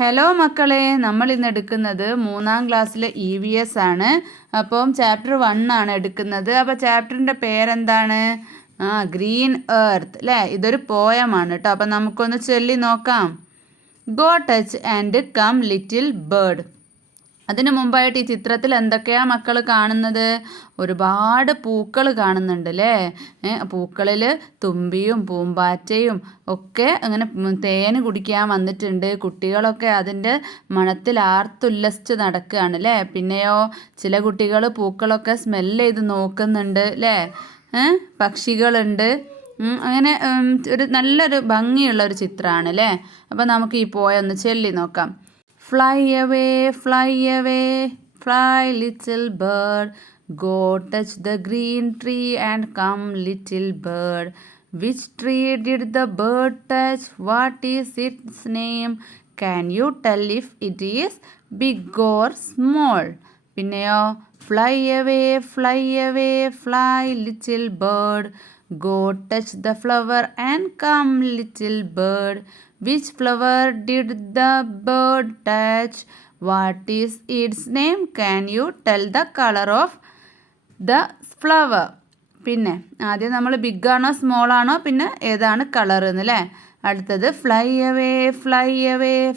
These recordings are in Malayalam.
ഹലോ മക്കളെ, നമ്മൾ ഇന്ന് എടുക്കുന്നത് 3-ാം ക്ലാസ്സിലെ EVS ആണ്. അപ്പം ചാപ്റ്റർ 1 ആണ് എടുക്കുന്നത്. അപ്പോൾ ചാപ്റ്ററിൻ്റെ പേരെന്താണ്? ഗ്രീൻ എർത്ത് അല്ലേ. ഇതൊരു പോയമാണ് കേട്ടോ. അപ്പം നമുക്കൊന്ന് ചൊല്ലി നോക്കാം. Go touch and come little bird. അതിനു മുമ്പായിട്ട് ഈ ചിത്രത്തിൽ എന്തൊക്കെയാണ് മക്കൾ കാണുന്നത്? ഒരുപാട് പൂക്കൾ കാണുന്നുണ്ട് അല്ലേ. പൂക്കളിൽ തുമ്പിയും പൂമ്പാറ്റയും ഒക്കെ അങ്ങനെ തേന് കുടിക്കാൻ വന്നിട്ടുണ്ട്. കുട്ടികളൊക്കെ അതിൻ്റെ മണത്തിൽ ആർത്തുല്ലസിച്ച് നടക്കുകയാണ് അല്ലേ. പിന്നെയോ ചില കുട്ടികൾ പൂക്കളൊക്കെ സ്മെല്ല് ചെയ്ത് നോക്കുന്നുണ്ട് അല്ലേ. പക്ഷികളുണ്ട്. അങ്ങനെ ഒരു നല്ലൊരു ഭംഗിയുള്ള ഒരു ചിത്രമാണ് അല്ലേ. അപ്പോൾ നമുക്ക് ഈ പോയൊന്ന് ചൊല്ലി നോക്കാം. Fly away, fly little bird. Go touch the green tree and come little bird. Which tree did the bird touch? What is its name? Can you tell if it is big or small? പിന്നെയോ fly away, fly little bird. Go touch the flower and come little bird. Which flower did the bird touch? What is its name? Can you tell the color of the flower? പിന്നെ ആദ്യം നമ്മൾ ബിഗ് ആണോ സ്മോൾ ആണോ പിന്നെ ഏതാണ് കളർ എന്നല്ലേ. അടുത്തത് fly away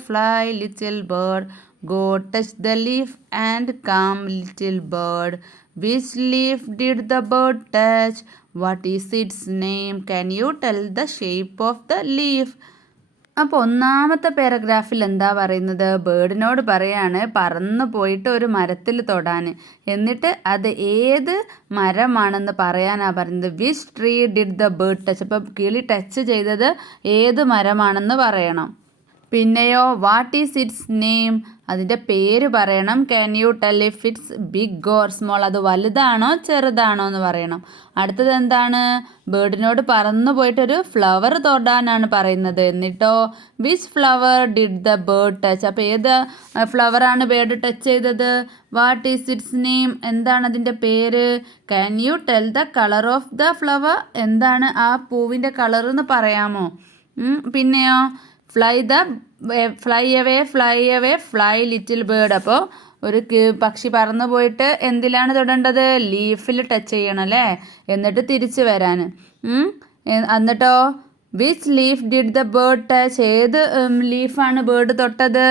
fly little bird. Go touch the leaf and come little bird. Which leaf did the bird touch? What is its name? Can you tell the shape of the leaf? അപ്പോൾ ഒന്നാമത്തെ പാരഗ്രാഫിൽ എന്താ പറയുന്നത്? ബേർഡിനോട് പറയാണ് പറന്നു പോയിട്ട് ഒരു മരത്തിൽ തൊടാൻ. എന്നിട്ട് അത് ഏത് മരമാണെന്ന് പറയാനാണ് പറയുന്നത്. Which tree did the bird touch? അപ്പോൾ കിളി ടച്ച് ചെയ്തത് ഏത് മരമാണെന്ന് പറയണം. പിന്നെയോ വാട്ട് ഈസ് ഇറ്റ്സ് നെയിം? അതിൻ്റെ പേര് പറയണം. Can you tell if it's big or small? അത് വലുതാണോ ചെറുതാണോ എന്ന് പറയണം. അടുത്തത് എന്താണ്? ബേർഡിനോട് പറന്നു പോയിട്ടൊരു ഫ്ലവർ തൊടാനാണ് പറയുന്നത്. എന്നിട്ടോ which flower did the bird touch? അപ്പോൾ ഏത് ഫ്ലവറാണ് ബേർഡ് ടച്ച് ചെയ്തത്? What is its name? എന്താണ് അതിൻ്റെ പേര്? Can you tell the colour of the flower? എന്താണ് ആ പൂവിൻ്റെ കളർ എന്ന് പറയാമോ? പിന്നെയോ fly away fly little bird. അപ്പോൾ ഒരു പക്ഷി പറന്നു പോയിട്ട് എന്തിലാണ് തൊടേണ്ടത്? ലീഫിൽ ടച്ച് ചെയ്യണം അല്ലേ. എന്നിട്ട് തിരിച്ച് വരാൻ. എന്നിട്ടോ which leaf did the bird touch? ഏത് ലീഫാണ് ബേർഡ് തൊട്ടത്?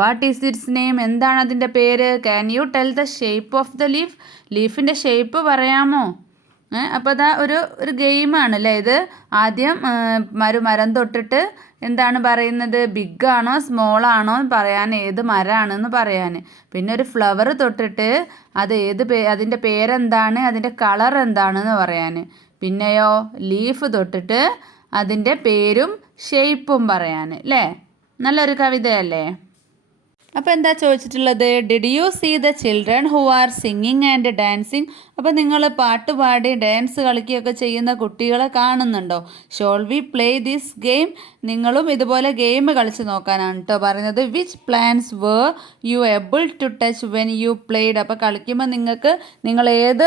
What is its name? എന്താണ് അതിൻ്റെ പേര്? Can you tell the shape of the leaf? ലീഫിൻ്റെ ഷേപ്പ് പറയാമോ? അപ്പോൾ അതാ ഒരു ഗെയിമാണ് അല്ലേ ഇത്. ആദ്യം മരം തൊട്ടിട്ട് എന്താണ് പറയുന്നത്? ബിഗ് ആണോ സ്മോൾ ആണോ പറയാൻ, ഏത് മരമാണെന്ന് പറയാൻ. പിന്നെ ഒരു ഫ്ലവർ തൊട്ടിട്ട് അത് അതിൻ്റെ പേരെന്താണ്, അതിൻ്റെ കളർ എന്താണെന്ന് പറയാൻ. പിന്നെയോ ലീഫ് തൊട്ടിട്ട് അതിൻ്റെ പേരും ഷേപ്പും പറയാൻ അല്ലേ. നല്ലൊരു കവിതയല്ലേ. അപ്പോൾ എന്താ ചോദിച്ചിട്ടുള്ളത്? Did you see the children who are singing and dancing? അപ്പോൾ നിങ്ങൾ പാട്ട് പാടി ഡാൻസ് കളിക്കുകയൊക്കെ ചെയ്യുന്ന കുട്ടികളെ കാണുന്നുണ്ടോ? Shall we play this game? നിങ്ങളും ഇതുപോലെ ഗെയിം കളിച്ച് നോക്കാനാണ് കേട്ടോ പറയുന്നത്. Which plants were you able to touch when you played? അപ്പോൾ കളിക്കുമ്പോൾ നിങ്ങൾ ഏത്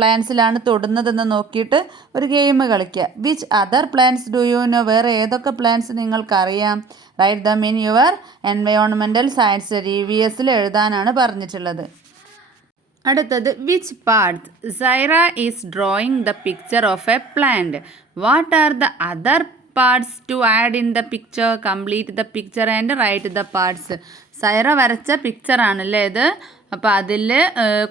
പ്ലാന്റ്സിലാണ് തൊടുന്നതെന്ന് നോക്കിയിട്ട് ഒരു ഗെയിം കളിക്കുക. Which other plants do you know? വേറെ ഏതൊക്കെ പ്ലാന്റ്സ് നിങ്ങൾക്കറിയാം? Write them in your environmental science. EVSൽ എഴുതാനാണ് പറഞ്ഞിട്ടുള്ളത്. അടുത്തത് which part? Saira is drawing the picture of a plant. What are the other parts to add in the picture? Complete the picture and write the parts. Saira വരച്ച പിക്ചറാണല്ലേ ഇത്. അപ്പോൾ അതിൽ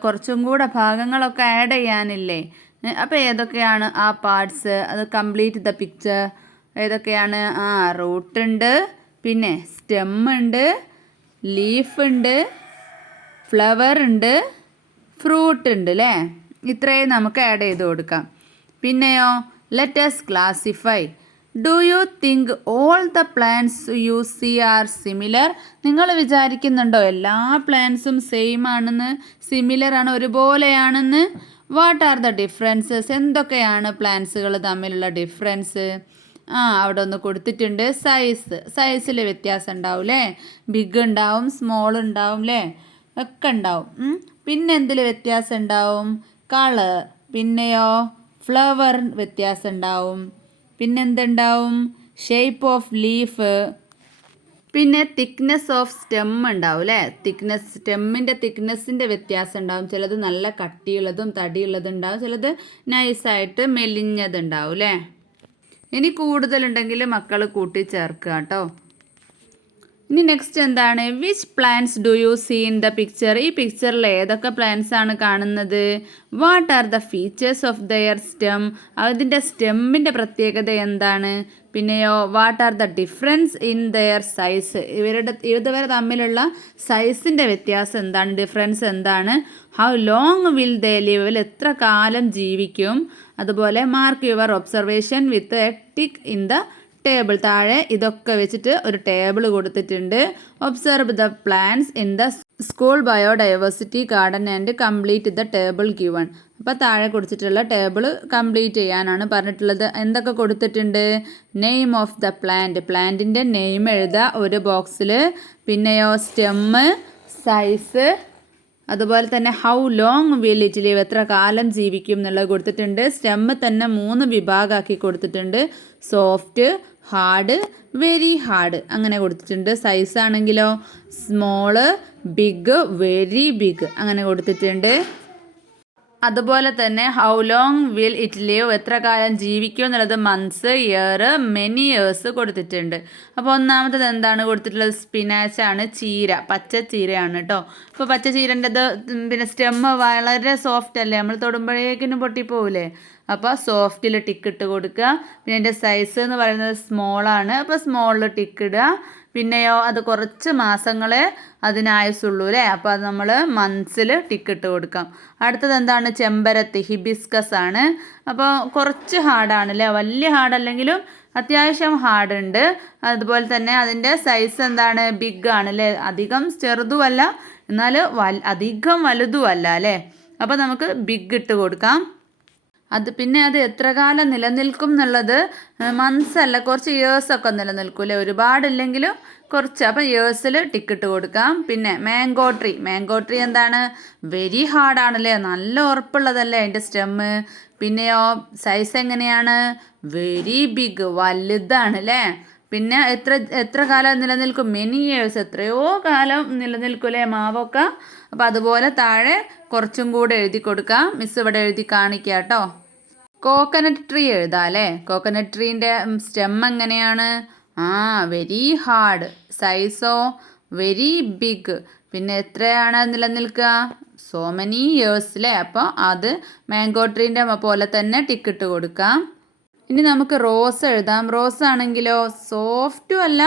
കുറച്ചും കൂടെ ഭാഗങ്ങളൊക്കെ ആഡ് ചെയ്യാനില്ലേ. അപ്പോൾ ഏതൊക്കെയാണ് ആ പാർട്സ്? അത് കംപ്ലീറ്റ് ദ പിക്ചർ ഏതൊക്കെയാണ്? റൂട്ടുണ്ട്, പിന്നെ സ്റ്റെം ഉണ്ട്, ലീഫ് ഉണ്ട്, ഫ്ലവർ ഉണ്ട്, ഫ്രൂട്ട് ഉണ്ട് അല്ലേ. ഇത്രയും നമുക്ക് ആഡ് ചെയ്ത് കൊടുക്കാം. പിന്നെയോ let's classify. Do you think all the plants you see are similar? നിങ്ങൾ വിചാരിക്കുന്നുണ്ടോ എല്ലാ പ്ലാന്റ്സും സെയിം ആണെന്ന്, സിമിലർ ആണ്, ഒരുപോലെയാണെന്ന്? What are the differences? എന്തൊക്കെയാണ് പ്ലാന്റ്സുകൾ തമ്മിലുള്ള ഡിഫറൻസ്? അവിടെ ഒന്ന് കൊടുത്തിട്ടുണ്ട്. സൈസിൽ വ്യത്യാസം ഉണ്ടാവും അല്ലേ. ബിഗ് ഉണ്ടാവും, സ്മോൾ ഉണ്ടാവും അല്ലേ, ഒക്കെ ഉണ്ടാവും. പിന്നെ എന്തിൽ വ്യത്യാസം ഉണ്ടാവും? കളർ. പിന്നെയോ ഫ്ലവർ വ്യത്യാസം ഉണ്ടാവും. പിന്നെന്തുണ്ടാവും? ഷേപ്പ് ഓഫ് ലീഫ്, പിന്നെ തിക്നെസ് ഓഫ് സ്റ്റെം ഉണ്ടാവും അല്ലേ. സ്റ്റെമ്മിൻ്റെ തിക്നെസ്സിൻ്റെ വ്യത്യാസം ഉണ്ടാവും. ചിലത് നല്ല കട്ടിയുള്ളതും തടിയുള്ളതും ഉണ്ടാവും, ചിലത് നൈസായിട്ട് മെലിഞ്ഞതുണ്ടാവും അല്ലേ. ഇനി കൂടുതലുണ്ടെങ്കിൽ മക്കൾ കൂട്ടിച്ചേർക്കുക കേട്ടോ. ഇനി നെക്സ്റ്റ് എന്താണ്, which plants do you see in the picture? ഈ പിക്ചറിൽ ഏതൊക്കെ പ്ലാന്റ്സ് ആണ് കാണുന്നത്? What are the features of their stem? അതിൻ്റെ സ്റ്റെമ്മിൻ്റെ പ്രത്യേകത എന്താണ്? പിന്നെയോ what are the difference in their size? ഇതുവരെ തമ്മിലുള്ള സൈസിൻ്റെ വ്യത്യാസം എന്താണ്, ഡിഫറൻസ് എന്താണ്? How long will they live? എത്ര കാലം ജീവിക്കും? അതുപോലെ mark your observation with a tick in the table. താഴെ ഇതൊക്കെ വെച്ചിട്ട് ഒരു ടേബിൾ കൊടുത്തിട്ടുണ്ട്. Observe the plants in the school biodiversity garden and complete the table given. അപ്പോൾ താഴെ കൊടുത്തിട്ടുള്ള ടേബിൾ കംപ്ലീറ്റ് ചെയ്യാനാണ് പറഞ്ഞിട്ടുള്ളത്. എന്തൊക്കെ കൊടുത്തിട്ടുണ്ട്? നെയിം ഓഫ് ദ പ്ലാന്റ്, പ്ലാന്റിൻ്റെ നെയിം എഴുതുക ഒരു ബോക്സിൽ. പിന്നെയോ സ്റ്റെമ്മ്, സൈസ്, അതുപോലെ തന്നെ how long will it live, എത്ര കാലം ജീവിക്കും എന്നുള്ളത് കൊടുത്തിട്ടുണ്ട്. സ്റ്റെമ്മ് തന്നെ 3 വിഭാഗമാക്കി കൊടുത്തിട്ടുണ്ട്. സോഫ്റ്റ്, ഹാർഡ്, വെരി ഹാർഡ് അങ്ങനെ കൊടുത്തിട്ടുണ്ട്. സൈസ് ആണെങ്കിലോ സ്മോള്, ബിഗ്, വെരി ബിഗ് അങ്ങനെ കൊടുത്തിട്ടുണ്ട്. അതുപോലെ തന്നെ how long will it live, എത്ര കാലം ജീവിക്കും എന്നുള്ളത് മന്ത്സ്, ഇയർ, മെനി ഇയേഴ്സ് കൊടുത്തിട്ടുണ്ട്. അപ്പോൾ ഒന്നാമത്തത് എന്താണ് കൊടുത്തിട്ടുള്ളത്? സ്പിനാച്ചാണ്, ചീര, പച്ച ചീരയാണ് കേട്ടോ. അപ്പോൾ പച്ച ചീരൻ്റെത് പിന്നെ സ്റ്റെമ്മ് വളരെ സോഫ്റ്റ് അല്ലേ, നമ്മൾ തൊടുമ്പോഴേക്കിനും പൊട്ടിപ്പോവില്ലേ. അപ്പോൾ സോഫ്റ്റിൽ ടിക്ക് ഇട്ട് കൊടുക്കുക. പിന്നെ അതിൻ്റെ സൈസ് എന്ന് പറയുന്നത് സ്മോളാണ്, അപ്പോൾ സ്മോളിൽ ടിക്ക് ഇടുക. പിന്നെയോ അത് കുറച്ച് മാസങ്ങളെ അതിനായുസുള്ളൂ അല്ലേ, അപ്പോൾ അത് നമ്മൾ മന്ത്സിൽ ടിക്ക് ഇട്ട് കൊടുക്കാം. അടുത്തത് എന്താണ്? ചെമ്പരത്തി, ഹിബിസ്കസ് ആണ്. അപ്പോൾ കുറച്ച് ഹാർഡാണ് അല്ലേ, വലിയ ഹാർഡല്ലെങ്കിലും അത്യാവശ്യം ഹാർഡ് ഉണ്ട്. അതുപോലെ തന്നെ അതിൻ്റെ സൈസ് എന്താണ്? ബിഗ് ആണ് അല്ലേ, അധികം ചെറുതുമല്ല എന്നാൽ അധികം വലുതുമല്ല അല്ലേ. അപ്പോൾ നമുക്ക് ബിഗ് ഇട്ട് കൊടുക്കാം. പിന്നെ അത് എത്ര കാലം നിലനിൽക്കും എന്നുള്ളത് മന്ത്സ് അല്ല, കുറച്ച് ഇയേഴ്സൊക്കെ നിലനിൽക്കും അല്ലേ, ഒരുപാടില്ലെങ്കിലും കുറച്ച്. അപ്പം ഇയേഴ്സിൽ ടിക്കറ്റ് കൊടുക്കാം. പിന്നെ മാംഗോ ട്രീ എന്താണ്? വെരി ഹാർഡാണല്ലേ, നല്ല ഉറപ്പുള്ളതല്ലേ അതിൻ്റെ സ്റ്റെമ്മ്. പിന്നെയോ സൈസ് എങ്ങനെയാണ്? വെരി ബിഗ്, വലുതാണ് അല്ലേ. പിന്നെ എത്ര കാലം നിലനിൽക്കും? മെനി ഇയേഴ്സ്, എത്രയോ കാലം നിലനിൽക്കൂലേ മാവൊക്കെ. അപ്പോൾ അതുപോലെ താഴെ കുറച്ചും കൂടെ എഴുതി കൊടുക്കാം. മിസ് ഇവിടെ എഴുതി കാണിക്കാം കേട്ടോ. കോക്കനട്ട് ട്രീ എഴുതാം അല്ലേ. കോക്കനട്ട് ട്രീൻ്റെ സ്റ്റെം എങ്ങനെയാണ്? Very hard. സൈസോ വെരി ബിഗ്. പിന്നെ എത്രയാണ് നിലനിൽക്കുക? സോ മെനി ഇയേഴ്സ് അല്ലേ. അപ്പോൾ അത് മാംഗോ ട്രീൻ്റെ പോലെ തന്നെ ടിക്കിട്ട് കൊടുക്കാം. ഇനി നമുക്ക് റോസ് എഴുതാം. റോസ് ആണെങ്കിലോ സോഫ്റ്റും അല്ല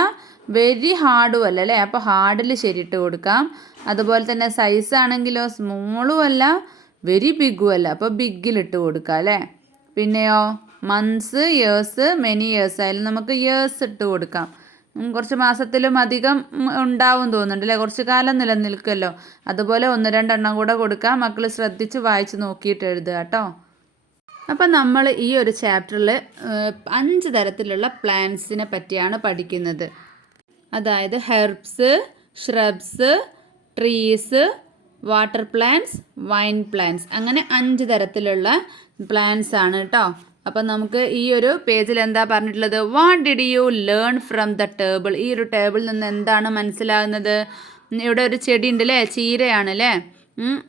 വെരി ഹാർഡും അല്ല അല്ലേ, അപ്പോൾ ഹാർഡിൽ ശരിയിട്ട് കൊടുക്കാം. അതുപോലെ തന്നെ സൈസ് ആണെങ്കിലോ സ്മോളും അല്ല വെരി ബിഗും അല്ല, അപ്പോൾ ബിഗിലിട്ട് കൊടുക്കാം അല്ലേ. പിന്നെയോ മന്ത്സ്, ഇയേഴ്സ്, മെനി ഇയേഴ്സ് ആയാലും നമുക്ക് ഇയേഴ്സ് ഇട്ട് കൊടുക്കാം. കുറച്ച് മാസത്തിലും അധികം ഉണ്ടാവും തോന്നുന്നുണ്ട് അല്ലേ, കുറച്ച് കാലം നിലനിൽക്കുമല്ലോ. അതുപോലെ 1-2 കൂടെ കൊടുക്കാം. മക്കൾ ശ്രദ്ധിച്ച് വായിച്ച് നോക്കിയിട്ട് എഴുതുക കേട്ടോ. അപ്പം നമ്മൾ ഈ ഒരു ചാപ്റ്ററിൽ 5 തരത്തിലുള്ള പ്ലാന്റ്സിനെ പറ്റിയാണ് പഠിക്കുന്നത്. അതായത് herbs, shrubs, trees, water plants, wine plants, അങ്ങനെ 5 തരത്തിലുള്ള പ്ലാന്റ്സ് ആണ് കേട്ടോ. അപ്പം നമുക്ക് ഈ ഒരു പേജിൽ എന്താ പറഞ്ഞിട്ടുള്ളത്? What did you learn from the table? ഈ ഒരു ടേബിളിൽ നിന്ന് എന്താണ് മനസ്സിലാകുന്നത്? ഇവിടെ ഒരു ചെടി ഉണ്ട് അല്ലേ, ചീരയാണ് അല്ലേ.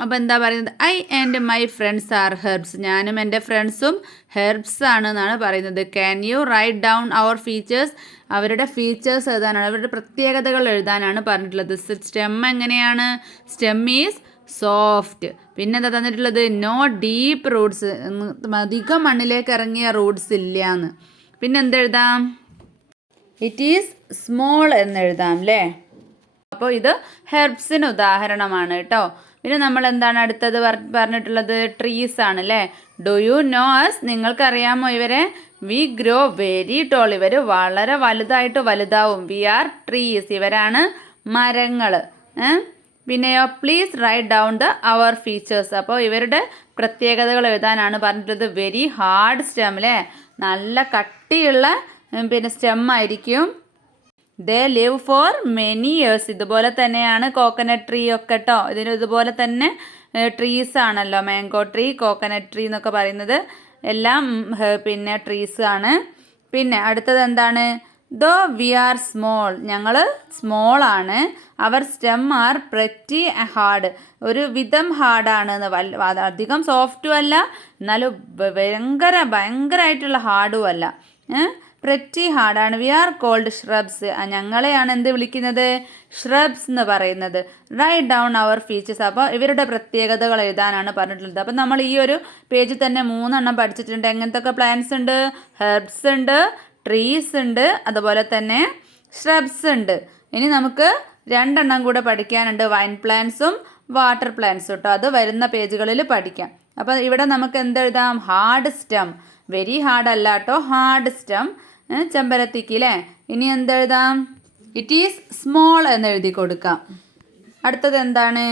അപ്പോൾ എന്താ പറയുന്നത്? I and my friends are herbs. ഞാനും എൻ്റെ ഫ്രണ്ട്സും ഹെർബ്സ് ആണ് എന്നാണ് പറയുന്നത്. Can you write down their features? അവരുടെ ഫീച്ചേഴ്സ് എഴുതാനാണ്, അവരുടെ പ്രത്യേകതകൾ എഴുതാനാണ് പറഞ്ഞിട്ടുള്ളത്. സ്റ്റെം എങ്ങനെയാണ്? Stem is soft. പിന്നെ എന്താ തന്നിട്ടുള്ളത്? നോ ഡീപ്പ് റൂട്ട്സ്, അധികം മണ്ണിലേക്ക് ഇറങ്ങിയ റൂട്ട്സ് ഇല്ല എന്ന്. പിന്നെ എന്തെഴുതാം? ഇറ്റ് ഈസ് സ്മോൾ എന്നെഴുതാം അല്ലേ. അപ്പോൾ ഇത് ഹെർബ്സിന് ഉദാഹരണമാണ് കേട്ടോ. പിന്നെ നമ്മൾ എന്താണ് അടുത്തത് പറഞ്ഞിട്ടുള്ളത്? ട്രീസ് ആണ് അല്ലേ. Do you know us? നിങ്ങൾക്കറിയാമോ ഇവരെ? We grow very tall. ഇവർ വളരെ വലുതായിട്ട് വലുതാവും. We are trees. ഇവരാണ് മരങ്ങൾ. പിന്നെയോ please write down the our features. അപ്പോൾ ഇവരുടെ പ്രത്യേകതകൾ എഴുതാനാണ് പറഞ്ഞിട്ടുള്ളത്. വെരി ഹാർഡ് സ്റ്റെം അല്ലേ, നല്ല കട്ടിയുള്ള പിന്നെ സ്റ്റെം ആയിരിക്കും. ദേ ലിവ് ഫോർ മെനി ഇയേഴ്സ്. ഇതുപോലെ തന്നെയാണ് കോക്കനട്ട് ട്രീ ഒക്കെ കേട്ടോ. ഇതിന് ഇതുപോലെ തന്നെ ട്രീസ് ആണല്ലോ, മാംഗോ ട്രീ, കോക്കനട്ട് ട്രീ എന്നൊക്കെ പറയുന്നത് എല്ലാം പിന്നെ ട്രീസ് ആണ്. പിന്നെ അടുത്തത് എന്താണ്? ദോ വി ആർ സ്മോൾ, ഞങ്ങൾ സ്മോൾ ആണ്. അവർ സ്റ്റെം ആർ പ്രെറ്റി ഹാർഡ്, ഒരു വിധം ഹാർഡാണ്. അധികം സോഫ്റ്റും അല്ല, എന്നാലും ഭയങ്കരമായിട്ടുള്ള ഹാർഡും അല്ല. പ്രെറ്റി ഹാർഡാണ്. വി ആർ കോൾഡ് ഷ്രബ്സ്, ഞങ്ങളെയാണ് എന്ത് വിളിക്കുന്നത്? ഷ്രബ്സ് എന്ന് പറയുന്നത്. റൈറ്റ് ഡൗൺ അവർ ഫീച്ചേഴ്സ്, അപ്പോൾ ഇവരുടെ പ്രത്യേകതകൾ എഴുതാനാണ് പറഞ്ഞിട്ടുള്ളത്. അപ്പോൾ നമ്മൾ ഈ ഒരു പേജിൽ തന്നെ 3 പഠിച്ചിട്ടുണ്ട്. എങ്ങനത്തെ പ്ലാന്റ്സ് ഉണ്ട്? ഹെർബ്സ് ഉണ്ട്, ട്രീസ് ഉണ്ട്, അതുപോലെ തന്നെ ഷ്രബ്സ് ഉണ്ട്. ഇനി നമുക്ക് 2 കൂടെ പഠിക്കാനുണ്ട്, വൈൻ പ്ലാന്റ്സും വാട്ടർ പ്ലാന്റ്സും കേട്ടോ. അത് വരുന്ന പേജുകളിൽ പഠിക്കാം. അപ്പോൾ ഇവിടെ നമുക്ക് എന്തെഴുതാം? ഹാർഡ് സ്റ്റെം, വെരി ഹാർഡ് അല്ല കേട്ടോ, ഹാർഡ് സ്റ്റെം ചെമ്പരത്തിക്ക് അല്ലേ. ഇനി എന്തെഴുതാം? ഇറ്റ് ഈസ് സ്മോൾ എന്ന് എഴുതി കൊടുക്കാം. അടുത്തത് എന്താണ്?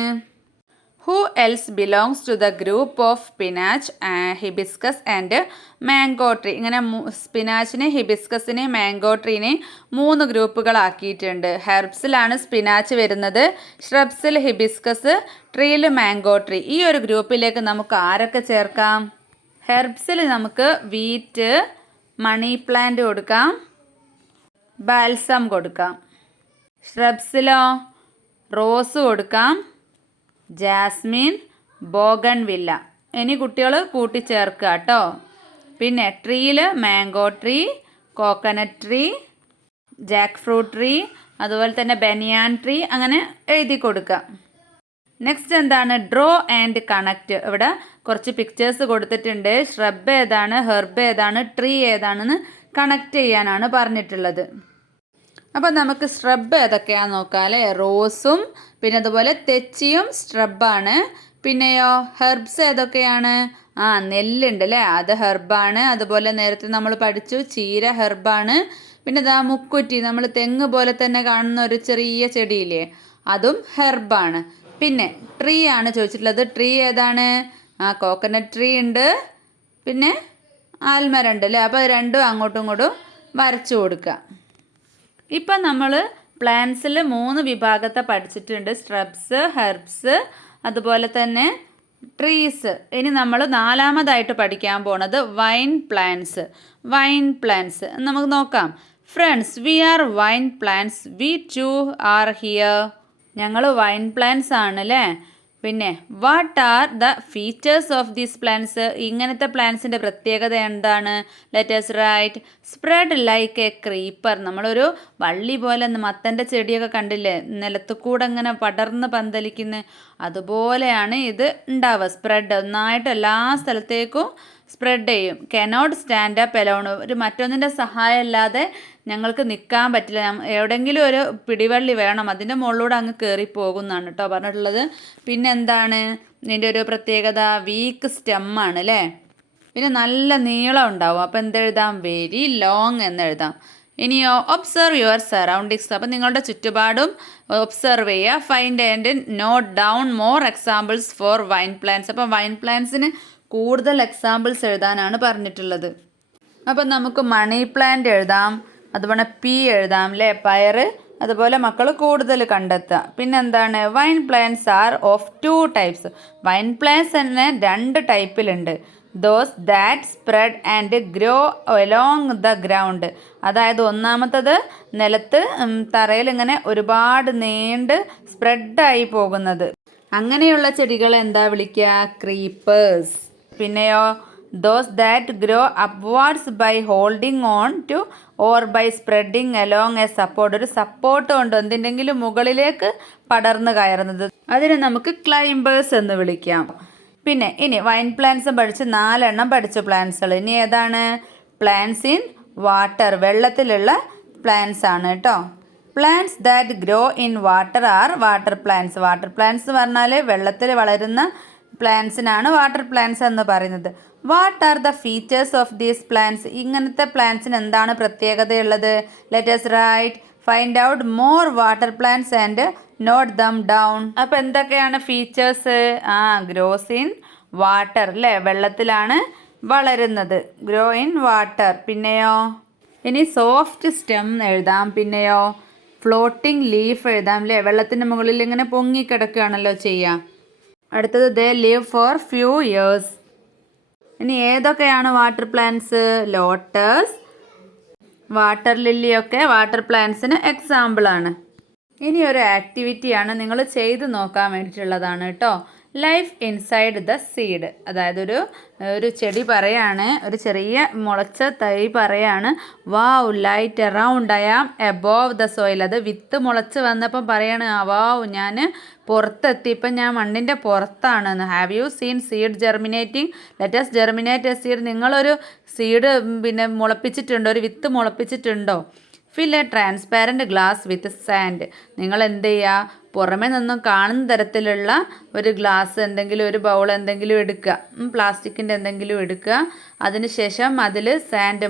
Who else belongs to the group of spinach, hibiscus and mango tree. ഇങ്ങനെ സ്പിനാച്ചിനെ, ഹിബിസ്കസിനെ, മാംഗോ ട്രീനെ 3 ഗ്രൂപ്പുകളാക്കിയിട്ടുണ്ട്. ഹെർബ്സിലാണ് സ്പിനാച്ച് വരുന്നത്, ഷ്രബ്സിൽ ഹിബിസ്കസ്, ട്രീയിൽ മാംഗോ ട്രീ. ഈ ഒരു ഗ്രൂപ്പിലേക്ക് നമുക്ക് ആരൊക്കെ ചേർക്കാം? ഹെർബ്സിൽ നമുക്ക് വീറ്റ്, മണി പ്ലാന്റ് കൊടുക്കാം, ബാൽസം കൊടുക്കാം. ഷ്രബ്സിലോ റോസ് കൊടുക്കാം, ജാസ്മിൻ, ബോഗൺവില്ല. ഇനി കുട്ടികൾ കൂട്ടിച്ചേർക്കുക കേട്ടോ. പിന്നെ ട്രീയിൽ mango tree, coconut tree, Jack fruit tree, അതുപോലെ തന്നെ ബനിയാൻ ട്രീ, അങ്ങനെ എഴുതി കൊടുക്കുക. നെക്സ്റ്റ് എന്താണ്? Draw and connect. ഇവിടെ കുറച്ച് പിക്ചേഴ്സ് കൊടുത്തിട്ടുണ്ട്. ഷ്രബ് ഏതാണ്, ഹെർബ് ഏതാണ്, ട്രീ ഏതാണെന്ന് കണക്ട് ചെയ്യാനാണ് പറഞ്ഞിട്ടുള്ളത്. അപ്പോൾ നമുക്ക് ഷ്രബ് ഏതൊക്കെയാണെന്ന് നോക്കാം അല്ലേ. റോസും പിന്നെ അതുപോലെ തെച്ചിയും ഷ്രബാണ്. പിന്നെയോ ഹെർബ്സ് ഏതൊക്കെയാണ്? നെല്ലുണ്ട് അല്ലേ, അത് ഹെർബാണ്. അതുപോലെ നേരത്തെ നമ്മൾ പഠിച്ചു ചീര ഹെർബാണ്. പിന്നെ ഇതാ മുക്കുറ്റി, നമ്മൾ തെങ്ങ് പോലെ തന്നെ കാണുന്ന ഒരു ചെറിയ ചെടിയില്ലേ, അതും ഹെർബാണ്. പിന്നെ ട്രീ ആണ് ചോദിച്ചിട്ടുള്ളത്. ട്രീ ഏതാണ്? കോക്കനട്ട് ട്രീ ഉണ്ട്, പിന്നെ ആൽമരം ഉണ്ട് അല്ലേ. അപ്പോൾ 2 അങ്ങോട്ടും ഇങ്ങോട്ടും വരച്ചു കൊടുക്കുക. ഇപ്പം നമ്മൾ പ്ലാന്റ്സിൽ 3 വിഭാഗത്തെ പഠിച്ചിട്ടുണ്ട്, സ്ട്രബ്സ്, ഹെർബ്സ്, അതുപോലെ തന്നെ ട്രീസ്. ഇനി നമ്മൾ 4മതായിട്ട് പഠിക്കാൻ പോണത് വൈൻ പ്ലാന്റ്സ്. വൈൻ പ്ലാന്റ്സ് നമുക്ക് നോക്കാം. Friends, we are vine plants, we too are here. ഞങ്ങൾ വൈൻ പ്ലാന്റ്സ് ആണ് അല്ലേ. പിന്നെ what are the features of these plants? ഇങ്ങനത്തെ പ്ലാന്റ്സിൻ്റെ പ്രത്യേകത എന്താണ്? Let's write. Spread like a creeper. നമ്മളൊരു വള്ളി പോലെ മത്തൻ്റെ ചെടിയൊക്കെ കണ്ടില്ലേ, നിലത്ത് കൂടെ ഇങ്ങനെ പടർന്ന് പന്തലിക്കുന്ന, അതുപോലെയാണ് ഇത് ഉണ്ടാവുക. സ്പ്രെഡ് ഒന്നായിട്ട് എല്ലാ സ്ഥലത്തേക്കും സ്പ്രെഡ് ചെയ്യും. Cannot stand up alone. ഒരു മറ്റൊന്നിൻ്റെ സഹായം ഇല്ലാതെ ഞങ്ങൾക്ക് നിൽക്കാൻ പറ്റില്ല. എവിടെയെങ്കിലും ഒരു പിടിവള്ളി വേണം, അതിൻ്റെ മുകളിലൂടെ അങ്ങ് കയറി പോകുന്നതാണ് കേട്ടോ പറഞ്ഞിട്ടുള്ളത്. പിന്നെ എന്താണ് ഇതിൻ്റെ ഒരു പ്രത്യേകത? വീക്ക് സ്റ്റെമ്മാണ് അല്ലേ. പിന്നെ നല്ല നീളം ഉണ്ടാവും. അപ്പോൾ എന്തെഴുതാം? വെരി ലോങ് എന്നെഴുതാം. ഇനിയോ ഒബ്സർവ് യുവർ സറൗണ്ടിങ്സ്. അപ്പം നിങ്ങളുടെ ചുറ്റുപാടും ഒബ്സർവ് ചെയ്യുക. Find and note down more examples for wine plants. അപ്പം വൈൻ പ്ലാന്റ്സിന് കൂടുതൽ എക്സാമ്പിൾസ് എഴുതാനാണ് പറഞ്ഞിട്ടുള്ളത്. അപ്പം നമുക്ക് മണി പ്ലാന്റ് എഴുതാം, അതുപോലെ പീ എഴുതാം അല്ലേ, പയർ. അതുപോലെ മക്കൾ കൂടുതൽ കണ്ടെത്തുക. പിന്നെന്താണ്? Vine plants are of 2 types. Vine plants തന്നെ 2 ടൈപ്പിലുണ്ട്. Those that spread and grow along the ground. അതായത് ഒന്നാമത്തത് നിലത്ത് തറയിൽ ഇങ്ങനെ ഒരുപാട് നീണ്ട് സ്പ്രെഡായി പോകുന്നത്. അങ്ങനെയുള്ള ചെടികളെ എന്താ വിളിക്കുക? ക്രീപ്പേഴ്സ്. പിന്നെയോ those that grow upwards by holding on to or by spreading along a support. ഒരു സപ്പോർട്ട് കൊണ്ട് എന്തിൻ്റെങ്കിലും മുകളിലേക്ക് പടർന്ന് കയറുന്നത്, അതിനെ നമുക്ക് ക്ലൈംബേഴ്സ് എന്ന് വിളിക്കാം. പിന്നെ ഇനി വൈൻ പ്ലാന്റ്സും പഠിച്ച് 4 പഠിച്ച പ്ലാന്റ്സുകൾ. ഇനി ഏതാണ്? പ്ലാന്റ്സ് ഇൻ വാട്ടർ, വെള്ളത്തിലുള്ള പ്ലാന്റ്സ് ആണ് കേട്ടോ. Plants that grow in water are water plants. Water plants എന്ന് പറഞ്ഞാൽ വെള്ളത്തിൽ വളരുന്ന പ്ലാന്റ്സിനാണ് വാട്ടർ പ്ലാന്റ്സ് എന്ന് പറയുന്നത്. What are the features of these plants? ഇങ്ങനത്തെ പ്ലാന്റ്സിന് എന്താണ് പ്രത്യേകതയുള്ളത്? Let's write. Find out more water plants and note them down. അപ്പോൾ എന്തൊക്കെയാണ് ഫീച്ചേഴ്സ്? ഗ്രോസ് ഇൻ വാട്ടർ അല്ലേ, വെള്ളത്തിലാണ് വളരുന്നത്. Grow in water. പിന്നെയോ ഇനി സോഫ്റ്റ് സ്റ്റെം എഴുതാം. പിന്നെയോ ഫ്ലോട്ടിംഗ് ലീഫ് എഴുതാം അല്ലേ, വെള്ളത്തിൻ്റെ മുകളിൽ ഇങ്ങനെ പൊങ്ങിക്കിടക്കുകയാണല്ലോ ചെയ്യുക. അടുത്തത് they live for few years. ഇനി ഏതൊക്കെയാണ് വാട്ടർ പ്ലാന്റ്സ്? ലോട്ടസ്, വാട്ടർ ലില്ലിയൊക്കെ വാട്ടർ പ്ലാന്റ്സിന് എക്സാമ്പിളാണ്. ഇനി ഒരു ആക്ടിവിറ്റിയാണ് നിങ്ങൾ ചെയ്ത് നോക്കാൻ വേണ്ടിയിട്ടുള്ളതാണ് കേട്ടോ. Life inside the seed. അതായത് ഒരു ചെടി പറയാണ്, ഒരു ചെറിയ മുളച്ച തൈ പറയാണ്, wow light around I am above the soil. അത് വിത്ത് മുളച്ച് വന്നപ്പം പറയാണ്, വാവ് ഞാൻ പുറത്തെത്തി, ഇപ്പം ഞാൻ മണ്ണിൻ്റെ പുറത്താണെന്ന്. Have you seen seed germinating? Let's germinate a seed. നിങ്ങളൊരു സീഡ് മുളപ്പിച്ചിട്ടുണ്ടോ? ഒരു വിത്ത് മുളപ്പിച്ചിട്ടുണ്ടോ? Fill a transparent glass with sand. നിങ്ങൾ എന്ത് ചെയ്യുക, പുറമേ നിന്നും കാണുന്ന തരത്തിലുള്ള ഒരു ഗ്ലാസ് എന്തെങ്കിലും, ഒരു ബൗൾ എന്തെങ്കിലും എടുക്കുക, പ്ലാസ്റ്റിക്കിൻ്റെ എന്തെങ്കിലും എടുക്കുക. അതിനുശേഷം അതിൽ സാൻഡ്,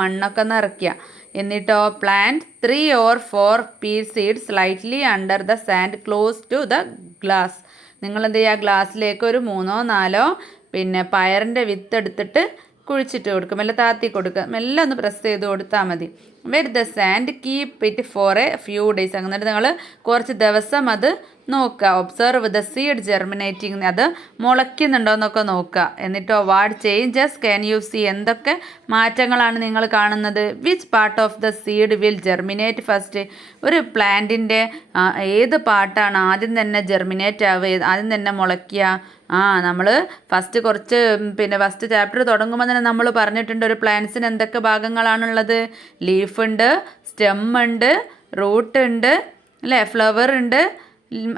മണ്ണൊക്കെ നിറയ്ക്കുക. എന്നിട്ടോ plant 3 or 4 pea seeds slightly under the sand close to the glass. നിങ്ങൾ എന്ത് ചെയ്യുക, ഗ്ലാസ്സിലേക്ക് ഒരു 3-4 പയറിൻ്റെ വിത്ത് എടുത്തിട്ട് കുഴിച്ചിട്ട് കൊടുക്കുക, മെല്ലെ താത്തി കൊടുക്കുക, മെല്ലെ ഒന്ന് പ്രസ് ചെയ്ത് കൊടുത്താൽ മതി. Wet the sand keep it for a few days. എന്നിട്ട് നിങ്ങൾ കുറച്ച് ദിവസം അത് നോക്കുക. Observe the seed germinating. അത് മുളയ്ക്കുന്നുണ്ടോ എന്നൊക്കെ നോക്കുക. എന്നിട്ടോ what changes can you see? എന്തൊക്കെ മാറ്റങ്ങളാണ് നിങ്ങൾ കാണുന്നത്? Which part of the seed will germinate first? ഒരു പ്ലാന്റിൻ്റെ ഏത് പാർട്ടാണ് ആദ്യം തന്നെ ജെർമിനേറ്റ് ആവുക, ആദ്യം തന്നെ മുളയ്ക്കുക? നമ്മൾ ഫസ്റ്റ് ചാപ്റ്റർ തുടങ്ങുമ്പോൾ തന്നെ നമ്മൾ പറഞ്ഞിട്ടുണ്ട്, ഒരു പ്ലാന്റ്സിന് എന്തൊക്കെ ഭാഗങ്ങളാണുള്ളത്? ലീഫ് ഉണ്ട്, സ്റ്റെം ഉണ്ട്, റൂട്ട് ഉണ്ട്, അല്ലേ, ഫ്ലവർ ഉണ്ട്,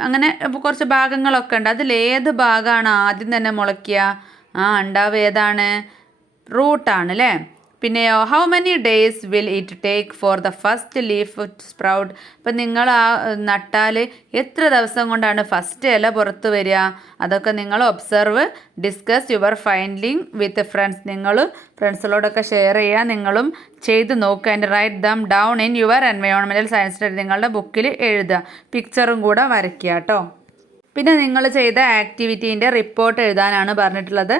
അങ്ങനെ കുറച്ച് ഭാഗങ്ങളൊക്കെ ഉണ്ട്. അതിലേത് ഭാഗമാണ് ആദ്യം തന്നെ മുളയ്ക്കുക? ഉണ്ടാവുക ഏതാണ്? റൂട്ടാണ് അല്ലേ. പിന്നെയോ how many days will it take for the first leaf sprout? ഇപ്പം നിങ്ങൾ നട്ടാൽ എത്ര ദിവസം കൊണ്ടാണ് ഫസ്റ്റ് ഇല പുറത്ത് വരിക? അതൊക്കെ നിങ്ങൾ observe, discuss your finding with friends. നിങ്ങൾ ഫ്രണ്ട്സിലോടൊക്കെ ഷെയർ ചെയ്യുക, നിങ്ങളും ചെയ്ത് നോക്കുക. And right them down in your environmental science study. നിങ്ങളുടെ ബുക്കിൽ എഴുതുക, പിക്ചറും കൂടെ വരയ്ക്കുക കേട്ടോ. പിന്നെ നിങ്ങൾ ചെയ്ത ആക്ടിവിറ്റീൻ്റെ റിപ്പോർട്ട് എഴുതാനാണ് പറഞ്ഞിട്ടുള്ളത്.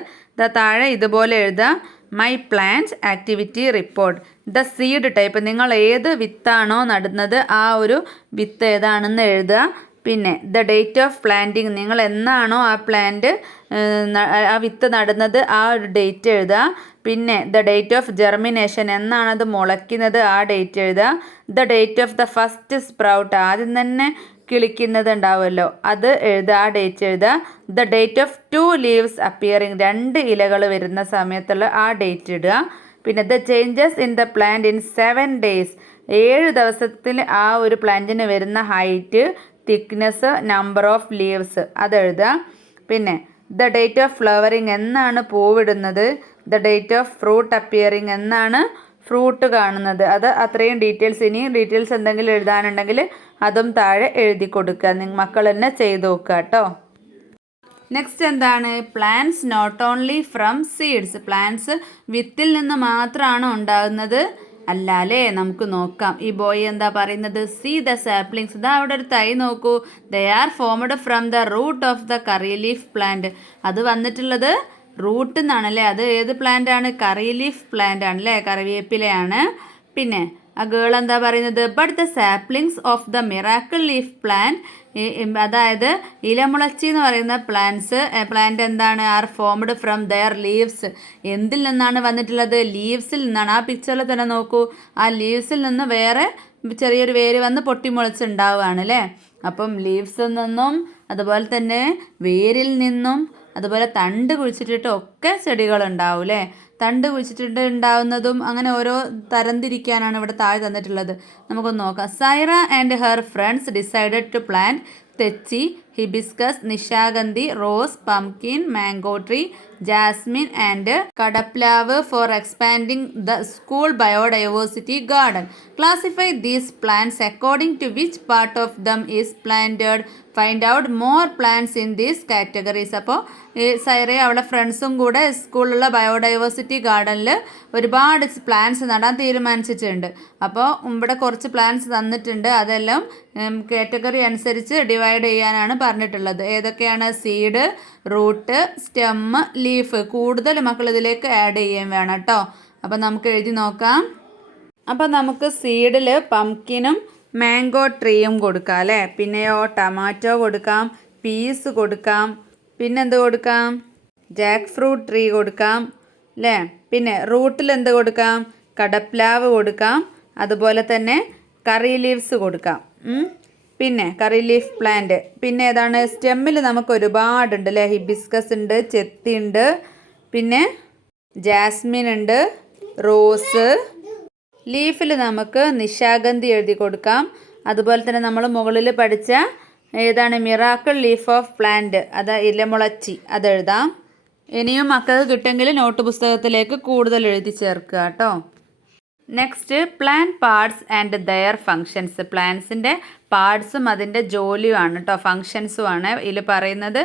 താഴെ ഇതുപോലെ എഴുതുക, my plant activity report. The seed type, നിങ്ങൾ ഏത് വിത്താണോ നടുന്നത് ആ ഒരു വിത്ത് ഏതാണെന്ന് എഴുതുക. പിന്നെ ദ ഡേറ്റ് ഓഫ് പ്ലാന്റിങ്, നിങ്ങൾ എന്നാണോ ആ വിത്ത് നടുന്നത് ആ ഒരു ഡേറ്റ് എഴുതുക. പിന്നെ ദ ഡേറ്റ് ഓഫ് ജെർമിനേഷൻ, എന്നാണത് മുളയ്ക്കുന്നത് ആ ഡേറ്റ് എഴുതുക. The date of the first sprout, ആദ്യം തന്നെ കിളിക്കുന്നത് ഉണ്ടാവുമല്ലോ, അത് എഴുതുക, ആ ഡേറ്റ് എഴുതുക. The date of 2 leaves appearing, 2 ഇലകൾ വരുന്ന സമയത്തുള്ള ആ ഡേറ്റ് ഇടുക. പിന്നെ the changes in the plant in 7 days, 7 ദിവസത്തിൽ ആ ഒരു പ്ലാന്റിന് വരുന്ന height, thickness, number of leaves അത് എഴുതുക. പിന്നെ ദ ഡേറ്റ് ഓഫ് ഫ്ലവറിങ്, എന്നാണ് പൂവിടുന്നത്. The date of fruit appearing, എന്നാണ് ഫ്രൂട്ട് കാണുന്നത്. അത് അത്രയും ഡീറ്റെയിൽസ്. ഇനി ഡീറ്റെയിൽസ് എന്തെങ്കിലും എഴുതാനുണ്ടെങ്കിൽ അതും താഴെ എഴുതി കൊടുക്കുക. മക്കൾ തന്നെ ചെയ്ത് നോക്കുക കേട്ടോ. നെക്സ്റ്റ് എന്താണ്? Plants not only from seeds. Plants വിത്തിൽ നിന്ന് മാത്രമാണ് ഉണ്ടാകുന്നത് അല്ലാലേ. നമുക്ക് നോക്കാം. ഈ ബോയ് എന്താ പറയുന്നത്? See the saplings. ഇതാ അവിടെ ഒരു തൈ നോക്കൂ. They are formed from the root of the curry leaf plant. അത് വന്നിട്ടുള്ളത് റൂട്ടിൽ നിന്നാണല്ലേ. അത് ഏത് പ്ലാന്റ് ആണ്? കറി ലീഫ് പ്ലാന്റ് ആണല്ലേ, കറിവേപ്പിലയാണ്. പിന്നെ ആ ഗേൾ എന്താ പറയുന്നത്? But the saplings of the miracle leaf plant, അതായത് ഇലമുളച്ചി എന്ന് പറയുന്ന പ്ലാന്റ് എന്താണ്? Are formed from their leaves. എന്തിൽ നിന്നാണ് വന്നിട്ടുള്ളത്? ലീവ്സിൽ നിന്നാണ്. ആ പിക്ചറിൽ തന്നെ നോക്കൂ, ആ ലീവ്സിൽ നിന്ന് വേറെ ചെറിയൊരു വേര് വന്ന് പൊട്ടിമുളച്ചുണ്ടാവുകയാണ് അല്ലേ. അപ്പം ലീവ്സിൽ നിന്നും അതുപോലെ തന്നെ വേരിൽ നിന്നും അതുപോലെ തണ്ട് കുഴിച്ചിട്ടിട്ട് ഒക്കെ ചെടികളുണ്ടാവും അല്ലേ. തണ്ട് കുഴിച്ചിട്ട് ഉണ്ടാവുന്നതും അങ്ങനെ ഓരോ തരംതിരിക്കാനാണ് ഇവിടെ താഴെ തന്നിട്ടുള്ളത്. നമുക്കൊന്ന് നോക്കാം. Saira and her friends decided to plant തെച്ചി, ഹിബിസ്കസ്, നിശാഗന്ധി, rose, pumpkin, mango tree, jasmine and കടപ്ലാവ് for expanding the school biodiversity garden. Classify these plants according to which part of them is planted. Find out more plants in these categories. അപ്പോൾ ഈ സൈറയും അവളുടെ ഫ്രണ്ട്സും കൂടെ സ്കൂളിലുള്ള ബയോഡൈവേഴ്സിറ്റി ഗാർഡനിൽ ഒരുപാട് പ്ലാന്റ്സ് നടാൻ തീരുമാനിച്ചിട്ടുണ്ട്. അപ്പോൾ ഇവിടെ കുറച്ച് പ്ലാന്റ്സ് തന്നിട്ടുണ്ട്. അതെല്ലാം കാറ്റഗറി അനുസരിച്ച് ഡിവൈഡ് ചെയ്യാനാണ് പറഞ്ഞിട്ടുള്ളത്. ഏതൊക്കെയാണ്? Seed, root, stem, leaf. കൂടുതൽ മക്കൾ ഇതിലേക്ക് ആഡ് ചെയ്യാൻ വേണം കേട്ടോ. അപ്പം നമുക്ക് എഴുതി നോക്കാം. അപ്പം നമുക്ക് സീഡിൽ പംകിനും മാംഗോ ട്രീയും കൊടുക്കാം അല്ലേ. പിന്നെയോ ടൊമാറ്റോ കൊടുക്കാം, പീസ് കൊടുക്കാം, പിന്നെന്ത് കൊടുക്കാം? ജാക്ക് ഫ്രൂട്ട് ട്രീ കൊടുക്കാം അല്ലേ. പിന്നെ റൂട്ടിൽ എന്ത് കൊടുക്കാം? കടപ്ലാവ് കൊടുക്കാം, അതുപോലെ തന്നെ കറി ലീവ്സ് കൊടുക്കാം. പിന്നെ കറി ലീഫ് പ്ലാന്റ്. പിന്നെ ഏതാണ്, സ്റ്റെമ്മിൽ നമുക്ക് ഒരുപാടുണ്ട് അല്ലേ. ഹിബിസ്കസ് ഉണ്ട്, ചെത്തി ഉണ്ട്, പിന്നെ ജാസ്മിൻ ഉണ്ട്, റോസ്. ലീഫിൽ നമുക്ക് നിശാഗന്ധി എഴുതി കൊടുക്കാം. അതുപോലെ തന്നെ നമ്മൾ മുകളിൽ പഠിച്ച ഏതാണ്, മിറാക്കിൾ ലീഫ് ഓഫ് പ്ലാന്റ്, അത് ഇലമുളച്ചി, അതെഴുതാം. ഇനിയും മക്കൾക്ക് കിട്ടുമെങ്കിൽ നോട്ട് പുസ്തകത്തിലേക്ക് കൂടുതൽ എഴുതി ചേർക്കുക കേട്ടോ. Next, plant parts and their functions. പ്ലാന്റ്സിൻ്റെ പാർട്സും അതിൻ്റെ ജോലിയുമാണ് കേട്ടോ, ഫങ്ഷൻസുമാണ് ഇതിൽ പറയുന്നത്.